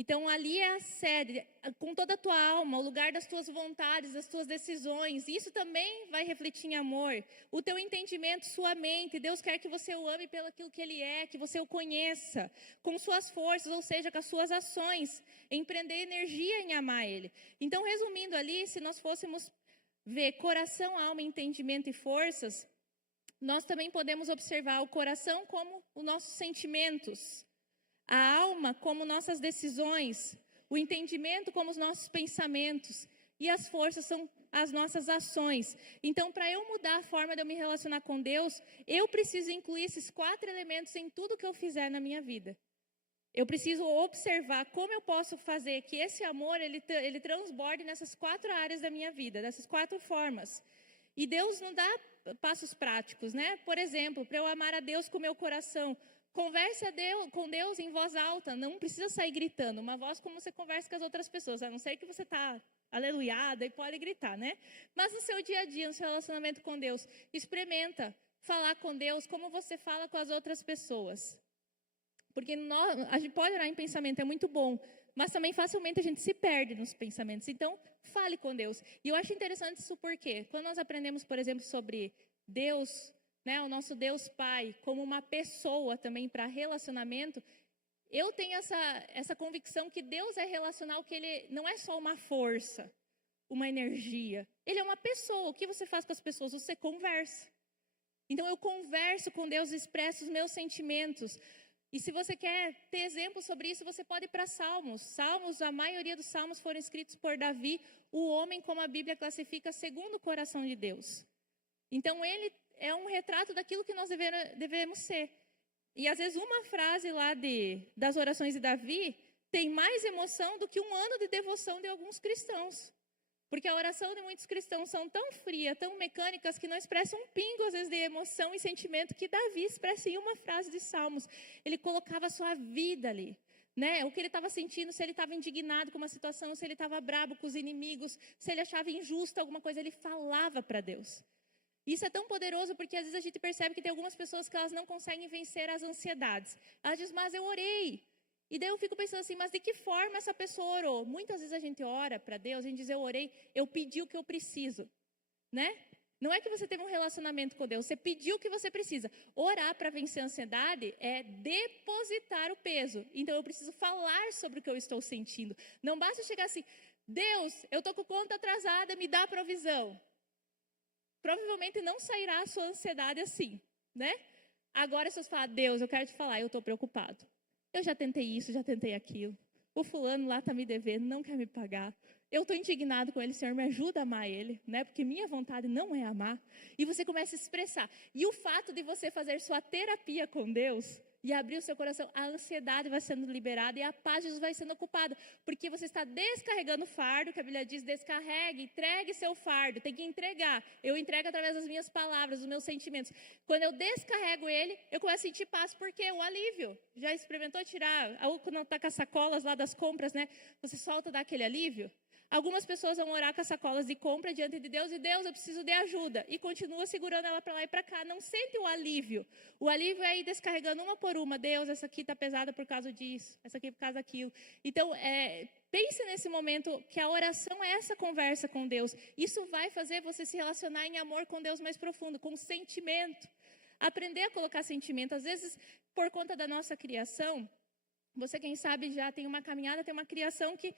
Então, ali é a sede, com toda a tua alma, o lugar das tuas vontades, das tuas decisões. Isso também vai refletir em amor. O teu entendimento, sua mente. Deus quer que você o ame pelo aquilo que Ele é, que você o conheça. Com suas forças, ou seja, com as suas ações. Empreender energia em amar Ele. Então, resumindo ali, se nós fôssemos ver coração, alma, entendimento e forças, nós também podemos observar o coração como os nossos sentimentos. A alma como nossas decisões, o entendimento como os nossos pensamentos e as forças são as nossas ações. Então, para eu mudar a forma de eu me relacionar com Deus, eu preciso incluir esses 4 elementos em tudo que eu fizer na minha vida. Eu preciso observar como eu posso fazer que esse amor ele transborde nessas 4 áreas da minha vida, dessas 4 formas. E Deus não dá passos práticos, né? Por exemplo, para eu amar a Deus com o meu coração, converse com Deus em voz alta, não precisa sair gritando, uma voz como você conversa com as outras pessoas, a não ser que você está aleluiada e pode gritar, né? Mas no seu dia a dia, no seu relacionamento com Deus, experimenta falar com Deus como você fala com as outras pessoas. Porque a gente pode orar em pensamento, é muito bom, mas também facilmente a gente se perde nos pensamentos. Então, fale com Deus. E eu acho interessante isso porque, quando nós aprendemos, por exemplo, sobre Deus, né, o nosso Deus Pai, como uma pessoa também para relacionamento, eu tenho essa convicção que Deus é relacional, que Ele não é só uma força, uma energia. Ele é uma pessoa. O que você faz com as pessoas? Você conversa. Então eu converso com Deus, expresso os meus sentimentos. E se você quer ter exemplos sobre isso, você pode ir para Salmos. Salmos, a maioria dos Salmos foram escritos por Davi, o homem como a Bíblia classifica segundo o coração de Deus. Então ele é um retrato daquilo que nós devemos ser. E às vezes uma frase lá das orações de Davi tem mais emoção do que um ano de devoção de alguns cristãos. Porque a oração de muitos cristãos são tão frias, tão mecânicas, que não expressam um pingo, às vezes, de emoção e sentimento que Davi expressa em uma frase de Salmos. Ele colocava a sua vida ali, né? O que ele estava sentindo, se ele estava indignado com uma situação, se ele estava bravo com os inimigos, se ele achava injusto alguma coisa, ele falava para Deus. Isso é tão poderoso porque às vezes a gente percebe que tem algumas pessoas que elas não conseguem vencer as ansiedades. Elas dizem, mas eu orei. E daí eu fico pensando assim, mas de que forma essa pessoa orou? Muitas vezes a gente ora para Deus, a gente diz, eu orei, eu pedi o que eu preciso, né? Não é que você teve um relacionamento com Deus, você pediu o que você precisa. Orar para vencer a ansiedade é depositar o peso. Então eu preciso falar sobre o que eu estou sentindo. Não basta chegar assim, Deus, eu estou com conta atrasada, me dá provisão. Provavelmente não sairá a sua ansiedade assim, né? Agora se você falar, Deus, eu quero te falar, eu estou preocupado. Eu já tentei isso, já tentei aquilo. O fulano lá está me devendo, não quer me pagar. Eu estou indignado com ele, Senhor, me ajuda a amar ele, né? Porque minha vontade não é amar. E você começa a expressar. E o fato de você fazer sua terapia com Deus e abrir o seu coração, a ansiedade vai sendo liberada e a paz de Jesus vai sendo ocupada. Porque você está descarregando o fardo, que a Bíblia diz, descarregue, entregue seu fardo. Tem que entregar. Eu entrego através das minhas palavras, dos meus sentimentos. Quando eu descarrego ele, eu começo a sentir paz. Porque o alívio. Já experimentou tirar? Quando está com as sacolas lá das compras, né? Você solta, dá aquele alívio. Algumas pessoas vão orar com as sacolas de compra diante de Deus e Deus, eu preciso de ajuda. E continua segurando ela para lá e para cá. Não sente o alívio. O alívio é ir descarregando uma por uma. Deus, essa aqui está pesada por causa disso. Essa aqui por causa daquilo. Então, pense nesse momento que a oração é essa conversa com Deus. Isso vai fazer você se relacionar em amor com Deus mais profundo, com sentimento. Aprender a colocar sentimento. Às vezes, por conta da nossa criação, você, quem sabe, já tem uma caminhada, tem uma criação que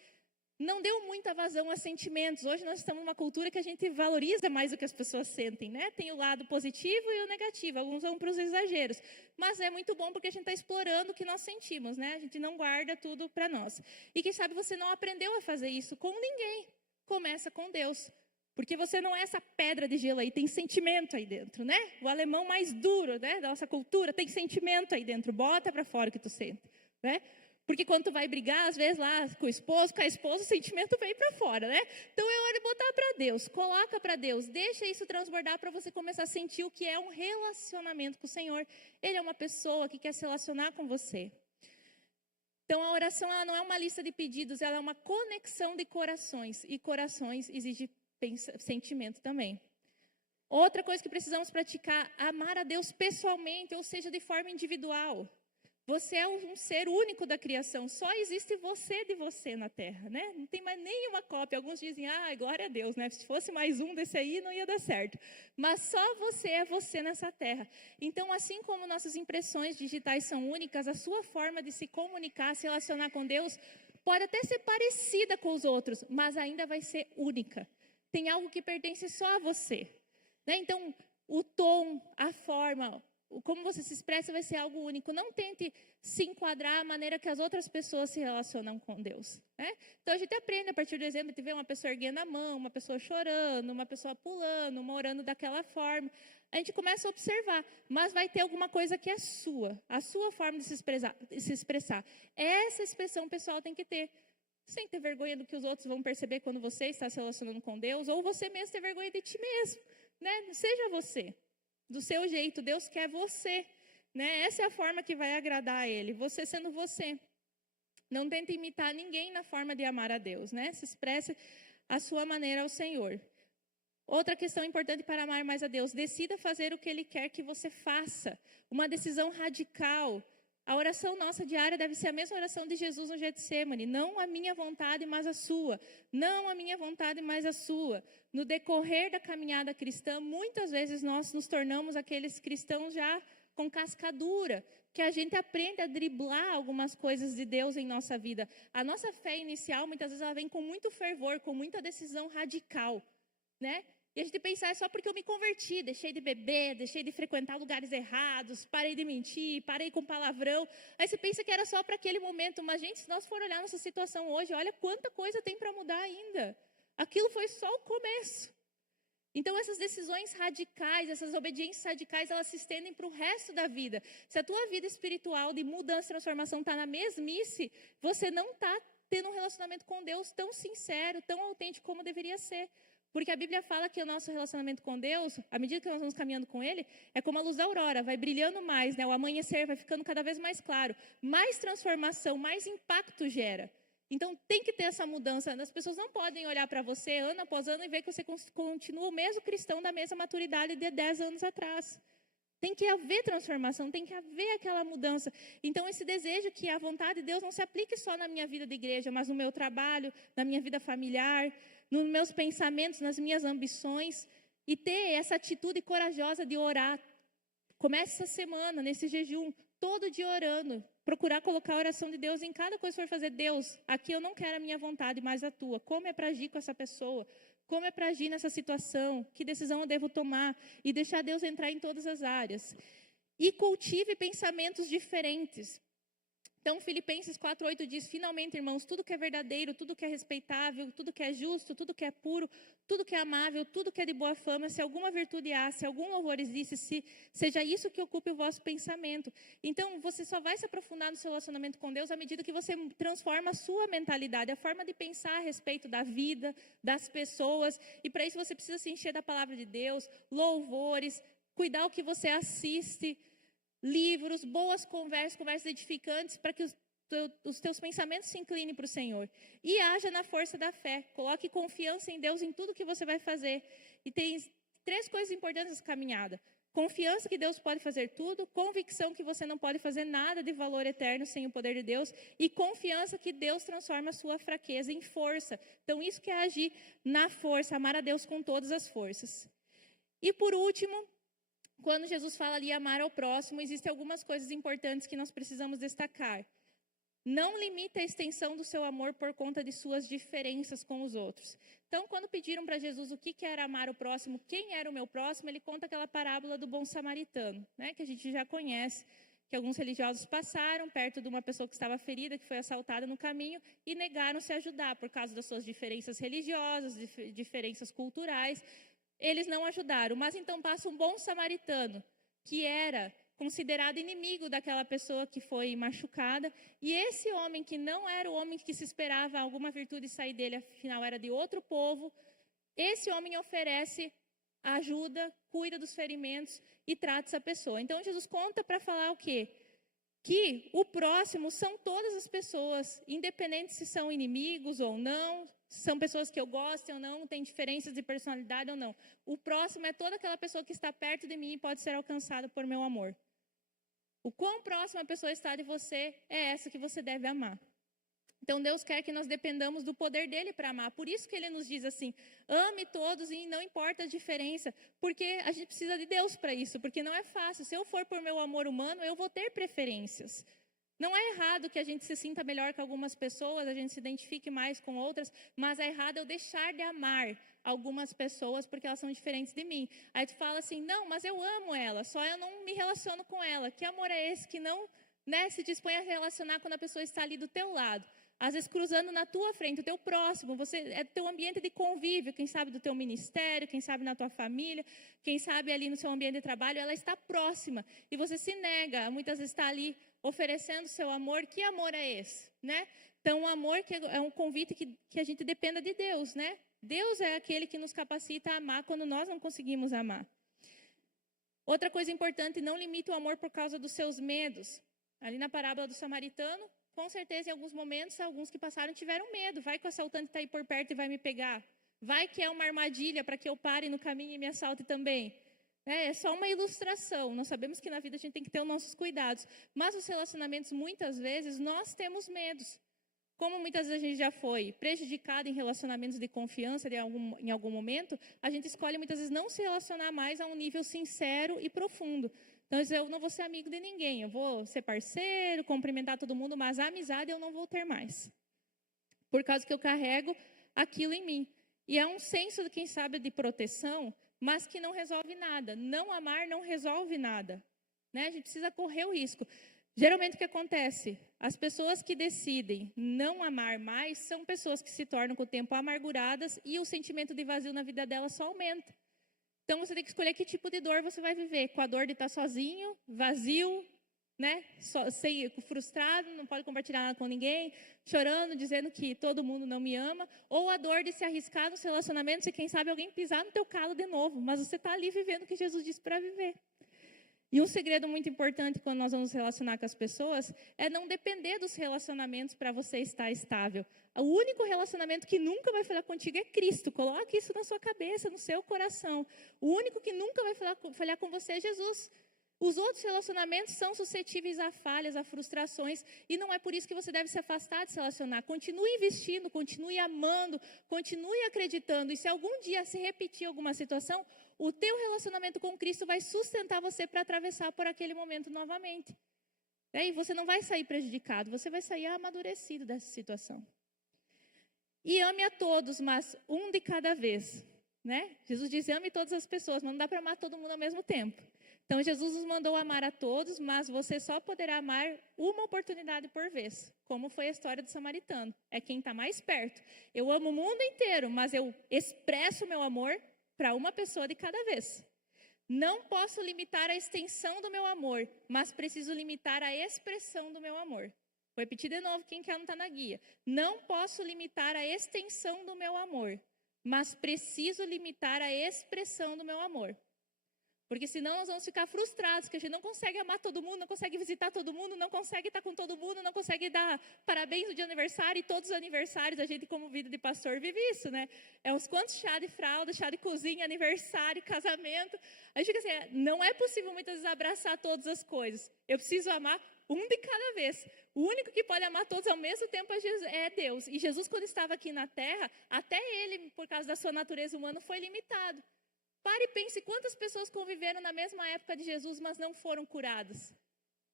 não deu muita vazão a sentimentos. Hoje nós estamos numa cultura que a gente valoriza mais o que as pessoas sentem, né? Tem o lado positivo e o negativo. Alguns vão para os exageros. Mas é muito bom porque a gente está explorando o que nós sentimos, né? A gente não guarda tudo para nós. E quem sabe você não aprendeu a fazer isso com ninguém. Começa com Deus. Porque você não é essa pedra de gelo aí, tem sentimento aí dentro, né? O alemão mais duro, né, da nossa cultura, tem sentimento aí dentro. Bota para fora o que tu sente, né? Porque quando tu vai brigar, às vezes lá com a esposa, o sentimento vem para fora, né? Então é hora de botar para Deus, coloca para Deus, deixa isso transbordar para você começar a sentir o que é um relacionamento com o Senhor. Ele é uma pessoa que quer se relacionar com você. Então a oração ela não é uma lista de pedidos, ela é uma conexão de corações. E corações exige sentimento também. Outra coisa que precisamos praticar, amar a Deus pessoalmente, ou seja, de forma individual. Você é um ser único da criação, só existe você de você na Terra, né? Não tem mais nenhuma cópia. Alguns dizem, glória a Deus, né? Se fosse mais um desse aí, não ia dar certo. Mas só você é você nessa Terra. Então, assim como nossas impressões digitais são únicas, a sua forma de se comunicar, se relacionar com Deus, pode até ser parecida com os outros, mas ainda vai ser única. Tem algo que pertence só a você, né? Então, o tom, a forma, como você se expressa vai ser algo único. Não tente se enquadrar à maneira que as outras pessoas se relacionam com Deus, né? Então, a gente aprende a partir do exemplo de ver uma pessoa erguendo a mão, uma pessoa chorando, uma pessoa pulando, uma orando daquela forma. A gente começa a observar, mas vai ter alguma coisa que é sua, a sua forma de se expressar. Essa expressão pessoal tem que ter. Sem ter vergonha do que os outros vão perceber quando você está se relacionando com Deus, ou você mesmo ter vergonha de ti mesmo, né? Seja você, do seu jeito, Deus quer você, né? Essa é a forma que vai agradar a Ele, você sendo você. Não tente imitar ninguém na forma de amar a Deus, né? Se expresse a sua maneira ao Senhor. Outra questão importante para amar mais a Deus, decida fazer o que Ele quer que você faça. Uma decisão radical. A oração nossa diária deve ser a mesma oração de Jesus no Getsêmani. Não a minha vontade, mas a sua. Não a minha vontade, mas a sua. No decorrer da caminhada cristã, muitas vezes nós nos tornamos aqueles cristãos já com cascadura, que a gente aprende a driblar algumas coisas de Deus em nossa vida. A nossa fé inicial, muitas vezes, ela vem com muito fervor, com muita decisão radical, né? E a gente pensa, é só porque eu me converti, deixei de beber, deixei de frequentar lugares errados, parei de mentir, parei com palavrão. Aí você pensa que era só para aquele momento, mas gente, se nós for olhar nossa situação hoje, olha quanta coisa tem para mudar ainda. Aquilo foi só o começo. Então essas decisões radicais, essas obediências radicais, elas se estendem para o resto da vida. Se a tua vida espiritual de mudança e transformação está na mesmice, você não está tendo um relacionamento com Deus tão sincero, tão autêntico como deveria ser. Porque a Bíblia fala que o nosso relacionamento com Deus, à medida que nós vamos caminhando com Ele, é como a luz da aurora, vai brilhando mais, né? O amanhecer vai ficando cada vez mais claro. Mais transformação, mais impacto gera. Então tem que ter essa mudança. As pessoas não podem olhar para você ano após ano e ver que você continua o mesmo cristão da mesma maturidade de 10 anos atrás. Tem que haver transformação, tem que haver aquela mudança. Então esse desejo que a vontade de Deus não se aplique só na minha vida de igreja, mas no meu trabalho, na minha vida familiar, nos meus pensamentos, nas minhas ambições. E ter essa atitude corajosa de orar. Comece essa semana, nesse jejum, todo dia orando. Procurar colocar a oração de Deus em cada coisa que for fazer. Deus, aqui eu não quero a minha vontade, mas a tua. Como é para agir com essa pessoa? Como é para agir nessa situação? Que decisão eu devo tomar? E deixar Deus entrar em todas as áreas. E cultive pensamentos diferentes. Então, Filipenses 4:8 diz, finalmente, irmãos, tudo que é verdadeiro, tudo que é respeitável, tudo que é justo, tudo que é puro, tudo que é amável, tudo que é de boa fama, se alguma virtude há, se algum louvor existe, seja isso que ocupe o vosso pensamento. Então, você só vai se aprofundar no seu relacionamento com Deus à medida que você transforma a sua mentalidade, a forma de pensar a respeito da vida, das pessoas. E para isso você precisa se encher da palavra de Deus, louvores, cuidar o que você assiste, livros, boas conversas edificantes, para que os teus pensamentos se inclinem para o Senhor. E haja na força da fé. Coloque confiança em Deus em tudo que você vai fazer. E tem 3 coisas importantes nessa caminhada. Confiança que Deus pode fazer tudo. Convicção que você não pode fazer nada de valor eterno sem o poder de Deus. E confiança que Deus transforma a sua fraqueza em força. Então isso que é agir na força. Amar a Deus com todas as forças. E por último, quando Jesus fala ali amar ao próximo, existem algumas coisas importantes que nós precisamos destacar. Não limite a extensão do seu amor por conta de suas diferenças com os outros. Então, quando pediram para Jesus o que era amar o próximo, quem era o meu próximo, ele conta aquela parábola do bom samaritano, né, que a gente já conhece, que alguns religiosos passaram perto de uma pessoa que estava ferida, que foi assaltada no caminho, e negaram-se a ajudar por causa das suas diferenças religiosas, diferenças culturais. Eles não ajudaram, mas então passa um bom samaritano, que era considerado inimigo daquela pessoa que foi machucada. E esse homem, que não era o homem que se esperava alguma virtude sair dele, afinal era de outro povo, esse homem oferece ajuda, cuida dos ferimentos e trata essa pessoa. Então Jesus conta para falar o quê? Que o próximo são todas as pessoas, independente se são inimigos ou não, se são pessoas que eu gosto ou não tem diferenças de personalidade ou não. O próximo é toda aquela pessoa que está perto de mim e pode ser alcançada por meu amor. O quão próxima a pessoa está de você é essa que você deve amar. Então Deus quer que nós dependamos do poder dele para amar. Por isso que ele nos diz assim, ame todos e não importa a diferença. Porque a gente precisa de Deus para isso, porque não é fácil. Se eu for por meu amor humano, eu vou ter preferências. Não é errado que a gente se sinta melhor que algumas pessoas, a gente se identifique mais com outras, mas é errado eu deixar de amar algumas pessoas porque elas são diferentes de mim. Aí tu fala assim, não, mas eu amo ela, só eu não me relaciono com ela. Que amor é esse que não, se dispõe a relacionar quando a pessoa está ali do teu lado? Às vezes cruzando na tua frente, o teu próximo, você é teu ambiente de convívio, quem sabe do teu ministério, quem sabe na tua família, quem sabe ali no seu ambiente de trabalho, ela está próxima. E você se nega, muitas vezes está ali oferecendo seu amor. Que amor é esse, né? Então, o amor que é um convite que a gente dependa de Deus, né? Deus é aquele que nos capacita a amar quando nós não conseguimos amar. Outra coisa importante, não limite o amor por causa dos seus medos. Ali na parábola do samaritano, com certeza, em alguns momentos, alguns que passaram tiveram medo. Vai que o assaltante está aí por perto e vai me pegar. Vai que é uma armadilha para que eu pare no caminho e me assalte também. É só uma ilustração. Nós sabemos que na vida a gente tem que ter os nossos cuidados. Mas os relacionamentos, muitas vezes, nós temos medos. Como muitas vezes a gente já foi prejudicado em relacionamentos de confiança em algum momento, a gente escolhe muitas vezes não se relacionar mais a um nível sincero e profundo. Então, eu não vou ser amigo de ninguém, eu vou ser parceiro, cumprimentar todo mundo, mas a amizade eu não vou ter mais. Por causa que eu carrego aquilo em mim. E é um senso, quem sabe, de proteção, mas que não resolve nada. Não amar não resolve nada, né? A gente precisa correr o risco. Geralmente o que acontece? As pessoas que decidem não amar mais são pessoas que se tornam com o tempo amarguradas e o sentimento de vazio na vida delas só aumenta. Então você tem que escolher que tipo de dor você vai viver. Com a dor de estar sozinho, vazio, né? Frustrado, não pode compartilhar nada com ninguém, chorando, dizendo que todo mundo não me ama, ou a dor de se arriscar nos relacionamentos e quem sabe alguém pisar no teu calo de novo, mas você está ali vivendo o que Jesus disse para viver. E um segredo muito importante quando nós vamos nos relacionar com as pessoas é não depender dos relacionamentos para você estar estável. O único relacionamento que nunca vai falhar contigo é Cristo. Coloque isso na sua cabeça, no seu coração. O único que nunca vai falhar com você é Jesus. Os outros relacionamentos são suscetíveis a falhas, a frustrações, e não é por isso que você deve se afastar de se relacionar. Continue investindo, continue amando, continue acreditando, e se algum dia se repetir alguma situação, o teu relacionamento com Cristo vai sustentar você para atravessar por aquele momento novamente. E você não vai sair prejudicado, você vai sair amadurecido dessa situação. E ame a todos, mas um de cada vez. Né? Jesus diz, ame todas as pessoas, mas não dá para amar todo mundo ao mesmo tempo. Então, Jesus nos mandou amar a todos, mas você só poderá amar uma oportunidade por vez, como foi a história do samaritano. É quem está mais perto. Eu amo o mundo inteiro, mas eu expresso meu amor para uma pessoa de cada vez. Não posso limitar a extensão do meu amor, mas preciso limitar a expressão do meu amor. Vou repetir de novo, quem quer não está na guia. Não posso limitar a extensão do meu amor, mas preciso limitar a expressão do meu amor. Porque senão nós vamos ficar frustrados, que a gente não consegue amar todo mundo, não consegue visitar todo mundo, não consegue estar com todo mundo, não consegue dar parabéns no dia de aniversário, e todos os aniversários, a gente como vida de pastor vive isso, né? É uns quantos chá de fralda, chá de cozinha, aniversário, casamento. A gente fica assim, não é possível muitas vezes abraçar todas as coisas. Eu preciso amar um de cada vez. O único que pode amar todos ao mesmo tempo é Deus. E Jesus, quando estava aqui na terra, até ele, por causa da sua natureza humana, foi limitado. Pare e pense quantas pessoas conviveram na mesma época de Jesus, mas não foram curadas,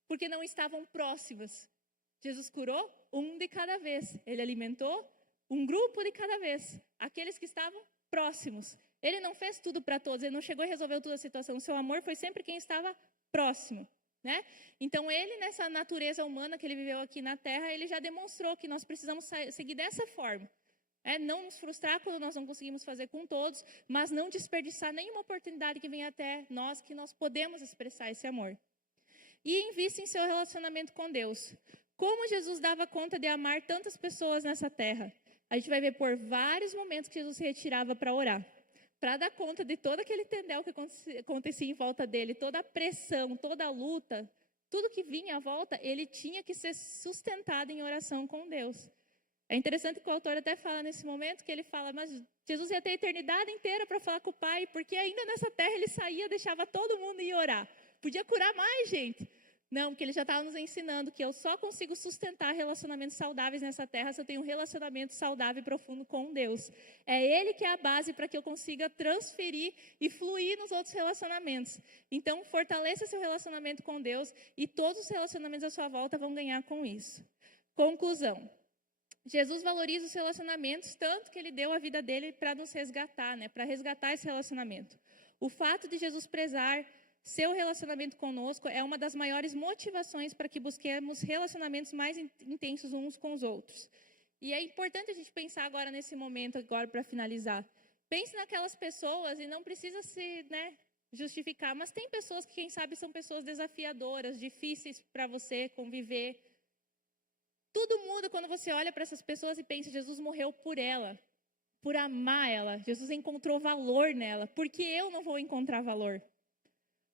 porque não estavam próximas. Jesus curou um de cada vez. Ele alimentou um grupo de cada vez, aqueles que estavam próximos. Ele não fez tudo para todos, ele não chegou e resolveu toda a situação. O seu amor foi sempre quem estava próximo. Né? Então, ele, nessa natureza humana que ele viveu aqui na Terra, ele já demonstrou que nós precisamos seguir dessa forma. Não nos frustrar quando nós não conseguimos fazer com todos, mas não desperdiçar nenhuma oportunidade que vem até nós, que nós podemos expressar esse amor. E invista em seu relacionamento com Deus. Como Jesus dava conta de amar tantas pessoas nessa terra? A gente vai ver por vários momentos que Jesus se retirava para orar. Para dar conta de todo aquele tendel que acontecia em volta dele, toda a pressão, toda a luta, tudo que vinha à volta, ele tinha que ser sustentado em oração com Deus. É interessante que o autor até fala nesse momento, que ele fala, mas Jesus ia ter a eternidade inteira para falar com o Pai, porque ainda nessa terra ele saía, deixava todo mundo ir orar. Podia curar mais gente. Não, porque ele já estava nos ensinando que eu só consigo sustentar relacionamentos saudáveis nessa terra se eu tenho um relacionamento saudável e profundo com Deus. É Ele que é a base para que eu consiga transferir e fluir nos outros relacionamentos. Então, fortaleça seu relacionamento com Deus e todos os relacionamentos à sua volta vão ganhar com isso. Conclusão. Jesus valoriza os relacionamentos, tanto que ele deu a vida dele para nos resgatar, né? Para resgatar esse relacionamento. O fato de Jesus prezar seu relacionamento conosco é uma das maiores motivações para que busquemos relacionamentos mais intensos uns com os outros. E é importante a gente pensar agora nesse momento, agora para finalizar. Pense naquelas pessoas e não precisa se justificar, mas tem pessoas que, quem sabe, são pessoas desafiadoras, difíceis para você conviver. Tudo muda quando você olha para essas pessoas e pensa, Jesus morreu por ela, por amar ela. Jesus encontrou valor nela. Por que eu não vou encontrar valor?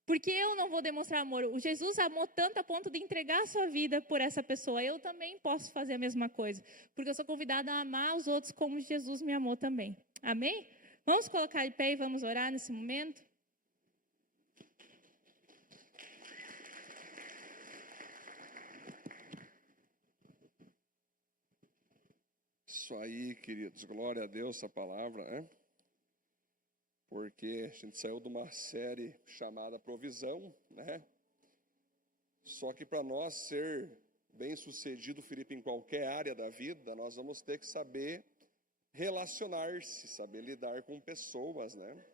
Por que eu não vou demonstrar amor? O Jesus amou tanto a ponto de entregar a sua vida por essa pessoa. Eu também posso fazer a mesma coisa. Porque eu sou convidada a amar os outros como Jesus me amou também. Amém? Vamos colocar de pé e vamos orar nesse momento? Isso aí, queridos, glória a Deus essa palavra, né? Porque a gente saiu de uma série chamada Provisão, né? Só que para nós ser bem sucedido, Felipe, em qualquer área da vida, nós vamos ter que saber relacionar-se, saber lidar com pessoas, né?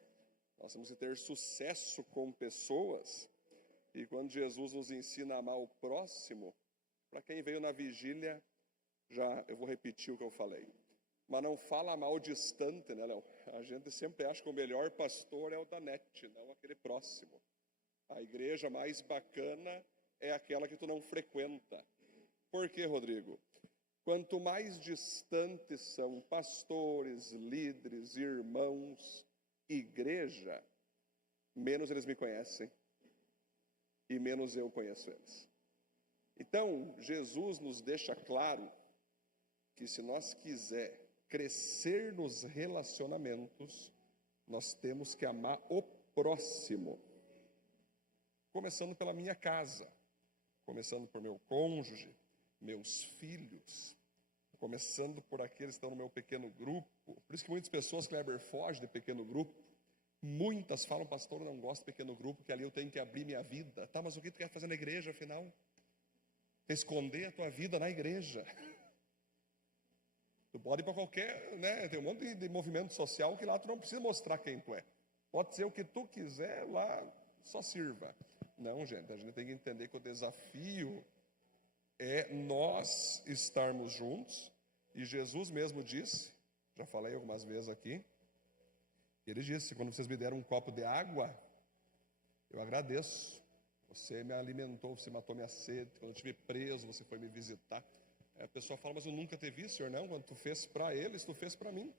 Nós temos que ter sucesso com pessoas. E quando Jesus nos ensina a amar o próximo, para quem veio na vigília, eu vou repetir o que eu falei. Mas não fala mal distante, né, Léo? A gente sempre acha que o melhor pastor é o da net, não aquele próximo. A igreja mais bacana é aquela que tu não frequenta. Por quê, Rodrigo? Quanto mais distantes são pastores, líderes, irmãos, igreja, menos eles me conhecem e menos eu conheço eles. Então, Jesus nos deixa claro que se nós quiser crescer nos relacionamentos, nós temos que amar o próximo. Começando pela minha casa, começando por meu cônjuge, meus filhos, começando por aqueles que estão no meu pequeno grupo. Por isso que muitas pessoas, Kleber, fogem de pequeno grupo. Muitas falam, pastor, eu não gosto de pequeno grupo, que ali eu tenho que abrir minha vida. Tá, mas o que tu quer fazer na igreja, afinal? Esconder a tua vida na igreja. Tu pode ir para qualquer, né? Tem um monte de movimento social que lá tu não precisa mostrar quem tu é. Pode ser o que tu quiser, lá só sirva. Não, gente, a gente tem que entender que o desafio é nós estarmos juntos. E Jesus mesmo disse, já falei algumas vezes aqui, ele disse, quando vocês me deram um copo de água, eu agradeço. Você me alimentou, você matou minha sede. Quando eu estive preso, você foi me visitar. A pessoa fala, mas eu nunca te vi, Senhor. Não, quando tu fez para eles, tu fez para mim.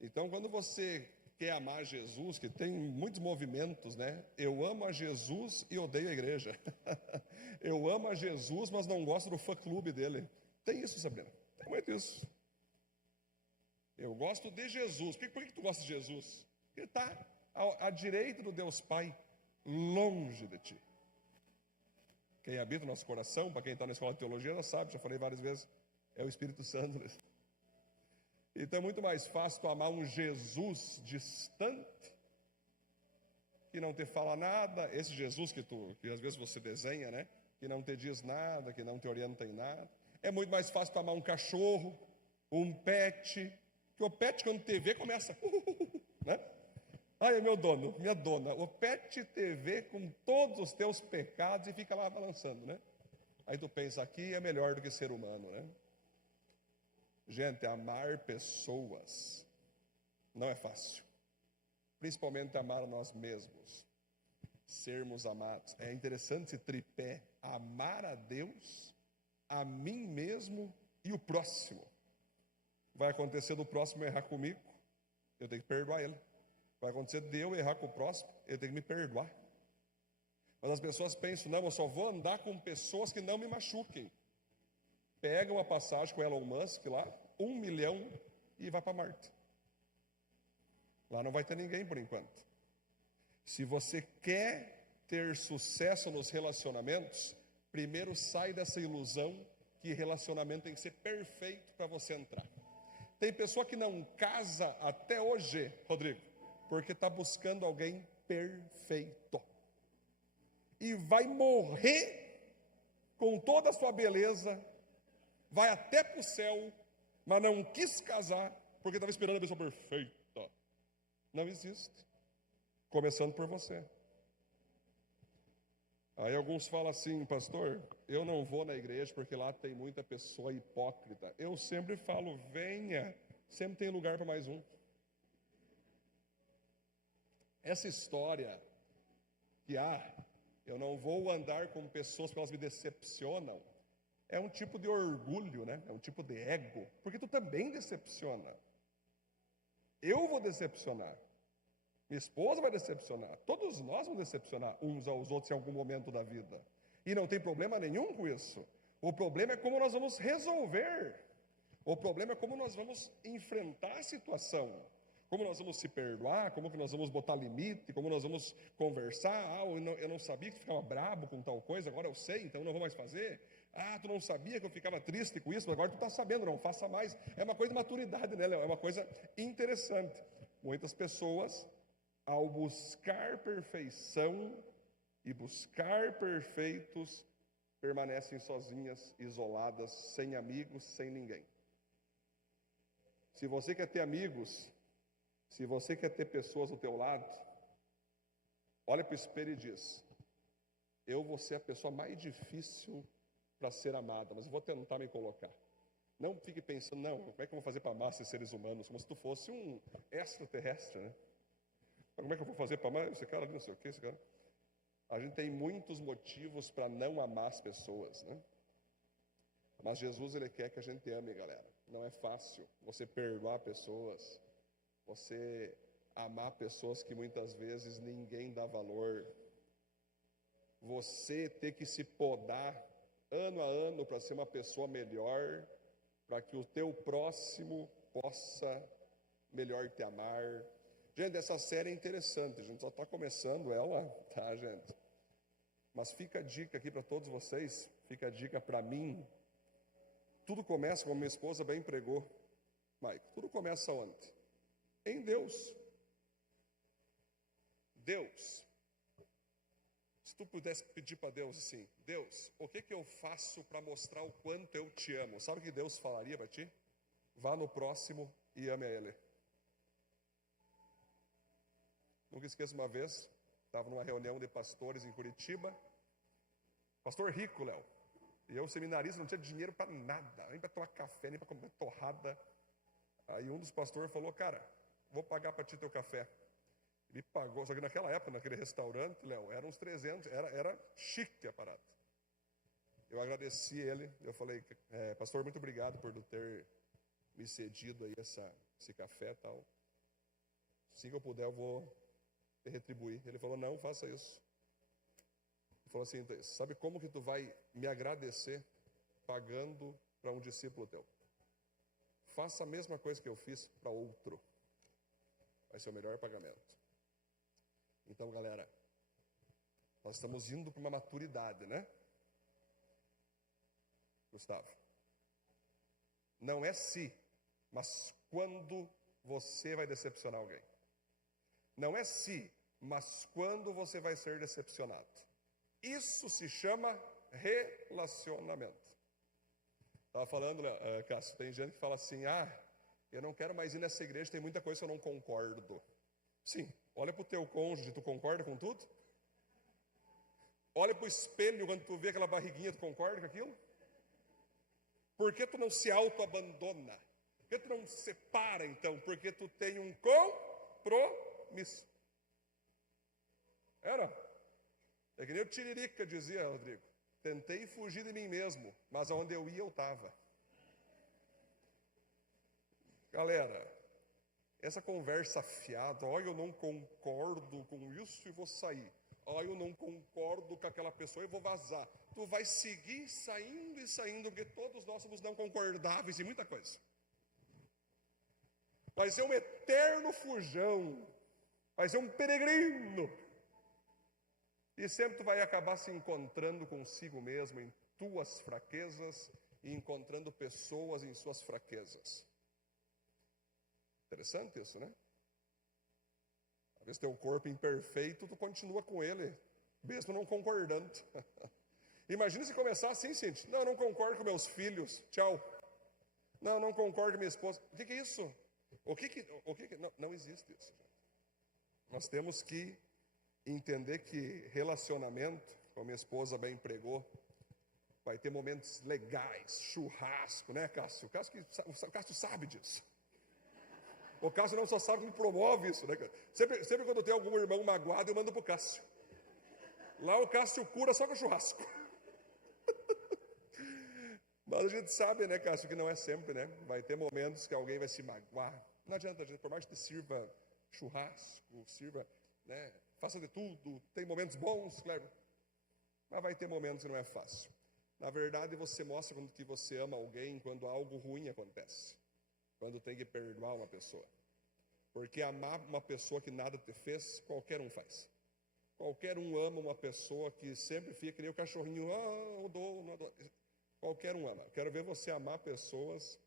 Então, quando você quer amar Jesus, que tem muitos movimentos, né? Eu amo a Jesus e odeio a igreja. Eu amo a Jesus, mas não gosto do fã-clube dele. Tem isso, Sabrina? Tem muito isso. Eu gosto de Jesus. Por que tu gosta de Jesus? Ele está à direita do Deus Pai, longe de ti. Quem habita o nosso coração, para quem está na escola de teologia, já sabe, já falei várias vezes, é o Espírito Santo. Então é muito mais fácil tu amar um Jesus distante, que não te fala nada, esse Jesus que às vezes você desenha, né? Que não te diz nada, que não te orienta em nada. É muito mais fácil tu amar um cachorro, um pet, que o pet quando te vê começa, né? Ai, é meu dono, minha dona. O pet te vê com todos os teus pecados e fica lá balançando, né? Aí tu pensa, aqui é melhor do que ser humano, né? Gente, amar pessoas não é fácil. Principalmente amar a nós mesmos. Sermos amados. É interessante esse tripé. Amar a Deus, a mim mesmo e o próximo. Vai acontecer do próximo errar comigo, eu tenho que perdoar ele. Vai acontecer de eu errar com o próximo, ele tem que me perdoar. Mas as pessoas pensam, não, eu só vou andar com pessoas que não me machuquem. Pega uma passagem com Elon Musk lá, 1 milhão e vai para Marte. Lá não vai ter ninguém por enquanto. Se você quer ter sucesso nos relacionamentos, primeiro sai dessa ilusão que relacionamento tem que ser perfeito para você entrar. Tem pessoa que não casa até hoje, Rodrigo, porque está buscando alguém perfeito. E vai morrer com toda a sua beleza, vai até para o céu, mas não quis casar, porque estava esperando a pessoa perfeita. Não existe. Começando por você. Aí alguns falam assim, pastor, eu não vou na igreja porque lá tem muita pessoa hipócrita. Eu sempre falo, venha, sempre tem lugar para mais um. Essa história que eu não vou andar com pessoas porque elas me decepcionam, é um tipo de orgulho, né? É um tipo de ego, porque tu também decepciona. Eu vou decepcionar. Minha esposa vai decepcionar. Todos nós vamos decepcionar uns aos outros em algum momento da vida. E não tem problema nenhum com isso. O problema é como nós vamos resolver. O problema é como nós vamos enfrentar a situação. Como nós vamos se perdoar, como que nós vamos botar limite, como nós vamos conversar. Eu não sabia que tu ficava brabo com tal coisa, agora eu sei, então não vou mais fazer. Tu não sabia que eu ficava triste com isso, agora tu está sabendo, não faça mais. É uma coisa de maturidade, né, Léo? É uma coisa interessante. Muitas pessoas, ao buscar perfeição e buscar perfeitos, permanecem sozinhas, isoladas, sem amigos, sem ninguém. Se você quer ter amigos, se você quer ter pessoas ao teu lado, olha para o espelho e diz: eu vou ser a pessoa mais difícil para ser amada, mas eu vou tentar me colocar. Não fique pensando, não, como é que eu vou fazer para amar esses seres humanos? Como se tu fosse um extraterrestre, né? Como é que eu vou fazer para amar esse cara ali, não sei o que, esse cara? A gente tem muitos motivos para não amar as pessoas, né? Mas Jesus, Ele quer que a gente ame, galera. Não é fácil você perdoar pessoas, você amar pessoas que muitas vezes ninguém dá valor, você ter que se podar ano a ano para ser uma pessoa melhor, para que o teu próximo possa melhor te amar. Gente, essa série é interessante, a gente só está começando ela, tá, gente? Mas fica a dica aqui para todos vocês, fica a dica para mim. Tudo começa, como minha esposa bem pregou, Maico, tudo começa onde? Em Deus. Deus. Se tu pudesse pedir para Deus assim: Deus, o que eu faço para mostrar o quanto eu te amo? Sabe o que Deus falaria para ti? Vá no próximo e ame a Ele. Nunca esqueço uma vez, estava numa reunião de pastores em Curitiba, pastor rico, Léo, e eu, seminarista, não tinha dinheiro para nada, nem para tomar café, nem para comer torrada. Aí um dos pastores falou: cara, vou pagar para ti teu café. Ele pagou, só que naquela época, naquele restaurante, Léo, eram uns 300, era chique a parada. Eu agradeci ele, eu falei: pastor, muito obrigado por ter me cedido aí esse café e tal. Assim que eu puder, eu vou te retribuir. Ele falou: não, faça isso. Ele falou assim: sabe como que tu vai me agradecer? Pagando para um discípulo teu. Faça a mesma coisa que eu fiz para outro. Vai ser o melhor pagamento. Então, galera, nós estamos indo para uma maturidade, né? Gustavo. Não é se, mas quando você vai decepcionar alguém. Não é se, mas quando você vai ser decepcionado. Isso se chama relacionamento. Estava falando, Cássio, tem gente que fala assim: eu não quero mais ir nessa igreja, tem muita coisa que eu não concordo. Sim, olha para o teu cônjuge, tu concorda com tudo? Olha para o espelho, quando tu vê aquela barriguinha, tu concorda com aquilo? Por que tu não se auto-abandona? Por que tu não se separa, então? Porque tu tem um compromisso. É que nem o Tiririca dizia, Rodrigo: tentei fugir de mim mesmo, mas aonde eu ia, eu estava. Galera, essa conversa fiada: eu não concordo com isso e vou sair. Eu não concordo com aquela pessoa e vou vazar. Tu vai seguir saindo e saindo, porque todos nós somos não concordáveis em muita coisa. Vai ser um eterno fujão, vai ser um peregrino. E sempre tu vai acabar se encontrando consigo mesmo em tuas fraquezas e encontrando pessoas em suas fraquezas. Interessante isso, né? Às vezes teu corpo imperfeito, tu continua com ele, mesmo não concordando. Imagina se começar assim, Cintia: não, eu não concordo com meus filhos, tchau. Não concordo com minha esposa. O que é isso? Não existe isso, gente. Nós temos que entender que relacionamento, como minha esposa bem pregou, vai ter momentos legais, churrasco, né, Cássio? O Cássio sabe disso. O Cássio não só sabe como promove isso, né, cara? Sempre quando tem algum irmão magoado, eu mando pro Cássio. Lá o Cássio cura só com churrasco. Mas a gente sabe, né, Cássio, que não é sempre, né? Vai ter momentos que alguém vai se magoar. Não adianta, gente, por mais que te sirva churrasco, sirva, né, faça de tudo, tem momentos bons, claro, mas vai ter momentos que não é fácil. Na verdade, você mostra que você ama alguém quando algo ruim acontece, quando tem que perdoar uma pessoa. Porque amar uma pessoa que nada te fez, qualquer um faz. Qualquer um ama uma pessoa que sempre fica que nem o cachorrinho: eu dou, não dou. Qualquer um ama. Quero ver você amar pessoas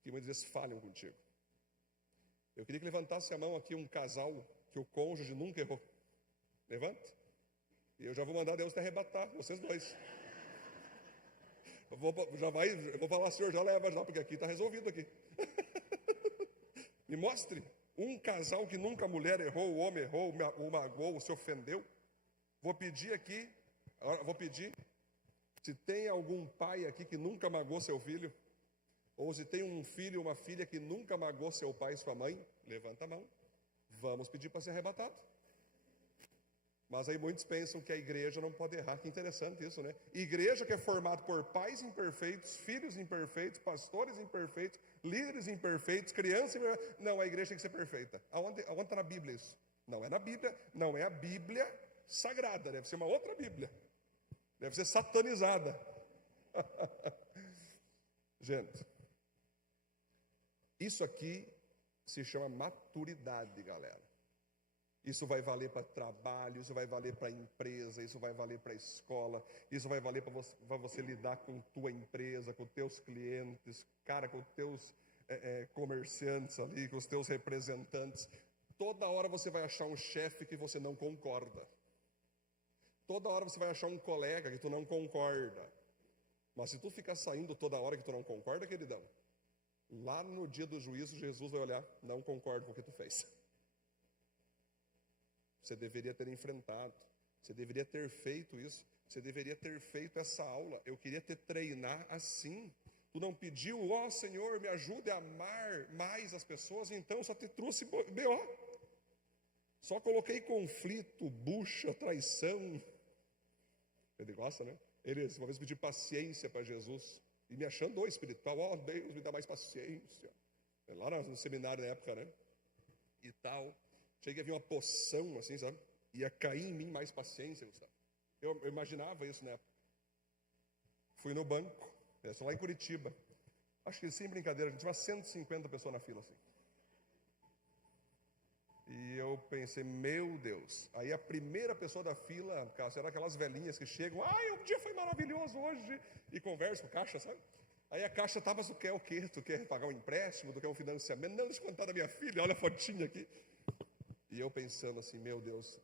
que muitas vezes falham contigo. Eu queria que levantasse a mão aqui um casal que o cônjuge nunca errou. Levante. E eu já vou mandar Deus te arrebatar, vocês dois. Eu vou falar: Senhor, já leva já, porque aqui está resolvido aqui. Me mostre um casal que nunca a mulher errou, o homem errou, o magoou, se ofendeu. Vou pedir aqui, se tem algum pai aqui que nunca magoou seu filho, ou se tem um filho ou uma filha que nunca magoou seu pai e sua mãe, levanta a mão. Vamos pedir para ser arrebatado. Mas aí muitos pensam que a igreja não pode errar. Que interessante isso, né? Igreja que é formada por pais imperfeitos, filhos imperfeitos, pastores imperfeitos, líderes imperfeitos, crianças imperfeitas. Não, a igreja tem que ser perfeita. Aonde está na Bíblia isso? Não é na Bíblia, não é a Bíblia sagrada, deve ser uma outra Bíblia. Deve ser satanizada. Gente, isso aqui se chama maturidade, galera. Isso vai valer para trabalho, isso vai valer para empresa, isso vai valer para escola, isso vai valer para você lidar com tua empresa, com teus clientes, cara, com teus comerciantes ali, com os teus representantes. Toda hora você vai achar um chefe que você não concorda. Toda hora você vai achar um colega que tu não concorda. Mas se tu ficar saindo toda hora que tu não concorda, queridão, lá no dia do juízo, Jesus vai olhar, não concordo com o que tu fez. Você deveria ter enfrentado, você deveria ter feito isso, você deveria ter feito essa aula. Eu queria te treinar assim. Tu não pediu, ó Senhor, me ajude a amar mais as pessoas, então só te trouxe B.O. Só coloquei conflito, bucha, traição. Ele gosta, né? Ele uma vez pediu paciência para Jesus, e me achando espiritual, ó Deus, me dá mais paciência. Lá no seminário na época, né? E tal. Cheguei a vir uma poção assim, sabe? Ia cair em mim mais paciência, Gustavo. Eu imaginava isso na época. Fui no banco, lá em Curitiba. Acho que sem brincadeira, a gente tinha 150 pessoas na fila assim. E eu pensei, meu Deus. Aí a primeira pessoa da fila, era aquelas velhinhas que chegam, o dia foi maravilhoso hoje, e conversam com a caixa, sabe? Aí a caixa tá, mas tu quer o quê? Tu quer pagar um empréstimo? Tu quer um financiamento? Não, descontar da minha filha, olha a fotinha aqui. E eu pensando assim, meu Deus.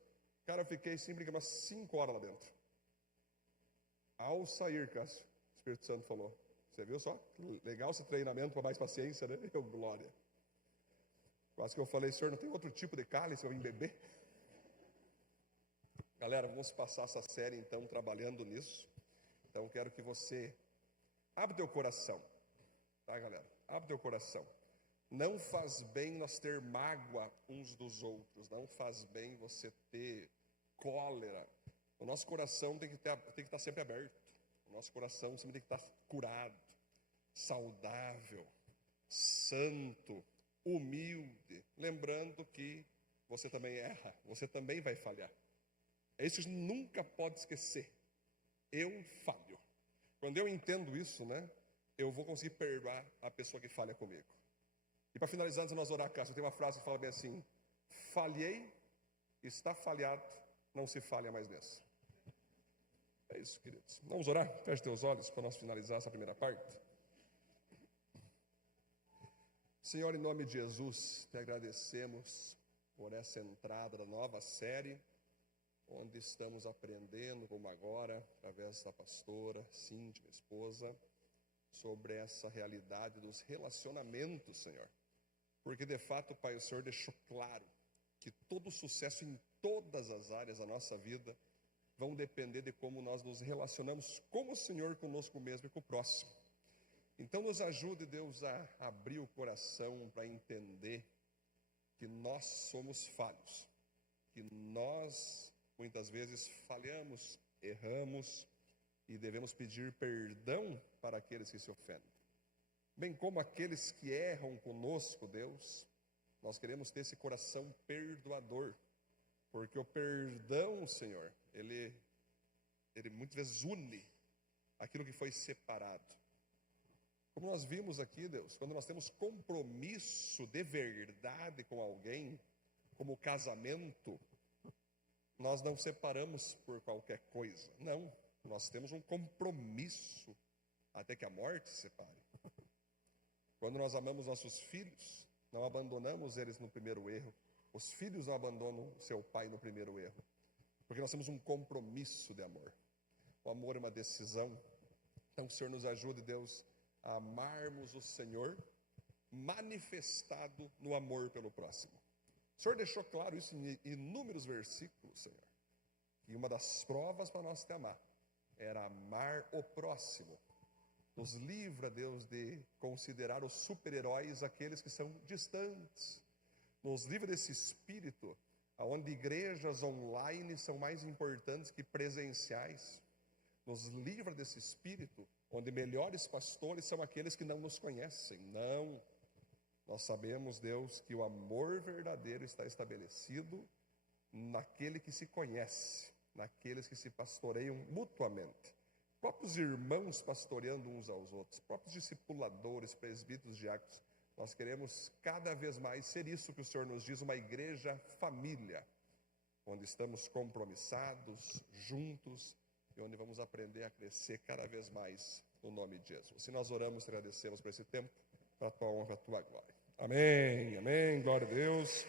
Cara, eu fiquei sempre umas 5 horas lá dentro. Ao sair, Cássio, o Espírito Santo falou, você viu só? Legal esse treinamento para mais paciência, né? Eu, glória. Quase que eu falei, Senhor, não tem outro tipo de cálice para eu vir beber? Galera, vamos passar essa série então trabalhando nisso. Então quero que você abra teu coração, tá, galera? Abre teu coração. Não faz bem nós ter mágoa uns dos outros. Não faz bem você ter cólera. O nosso coração tem que estar sempre aberto. O nosso coração sempre tem que estar curado, saudável, santo, humilde. Lembrando que você também erra, você também vai falhar. Isso nunca pode esquecer. Eu falho. Quando eu entendo isso, né, eu vou conseguir perdoar a pessoa que falha comigo. E para finalizar, antes de nós orar, Cássio, tem uma frase que fala bem assim: falhei, está falhado, não se falha mais nessa. É isso, queridos. Vamos orar? Feche teus olhos para nós finalizar essa primeira parte. Senhor, em nome de Jesus, te agradecemos por essa entrada da nova série, onde estamos aprendendo, como agora, através da pastora Cintia, minha esposa, sobre essa realidade dos relacionamentos, Senhor. Porque, de fato, Pai, o Senhor deixou claro que todo sucesso em todas as áreas da nossa vida vão depender de como nós nos relacionamos com o Senhor, conosco mesmo e com o próximo. Então, nos ajude, Deus, a abrir o coração para entender que nós somos falhos, que nós, muitas vezes, falhamos, erramos e devemos pedir perdão para aqueles que se ofendem. Bem como aqueles que erram conosco, Deus, nós queremos ter esse coração perdoador, porque o perdão, Senhor, ele muitas vezes une aquilo que foi separado. Como nós vimos aqui, Deus, quando nós temos compromisso de verdade com alguém, como o casamento, nós não separamos por qualquer coisa, não, nós temos um compromisso até que a morte se separe. Quando nós amamos nossos filhos, não abandonamos eles no primeiro erro. Os filhos não abandonam seu pai no primeiro erro, porque nós temos um compromisso de amor. O amor é uma decisão. Então, que o Senhor nos ajude, Deus, a amarmos o Senhor manifestado no amor pelo próximo. O Senhor deixou claro isso em inúmeros versículos, Senhor. E uma das provas para nós te amar era amar o próximo. Nos livra, Deus, de considerar os super-heróis aqueles que são distantes. Nos livra desse espírito, onde igrejas online são mais importantes que presenciais. Nos livra desse espírito, onde melhores pastores são aqueles que não nos conhecem. Não. Nós sabemos, Deus, que o amor verdadeiro está estabelecido naquele que se conhece, naqueles que se pastoreiam mutuamente. Próprios irmãos pastoreando uns aos outros, próprios discipuladores, presbíteros, diáconos. Nós queremos cada vez mais ser isso que o Senhor nos diz, uma igreja família, onde estamos compromissados, juntos, e onde vamos aprender a crescer cada vez mais no nome de Jesus. E nós oramos e agradecemos por esse tempo, para a tua honra, para a tua glória. Amém, amém, glória a Deus.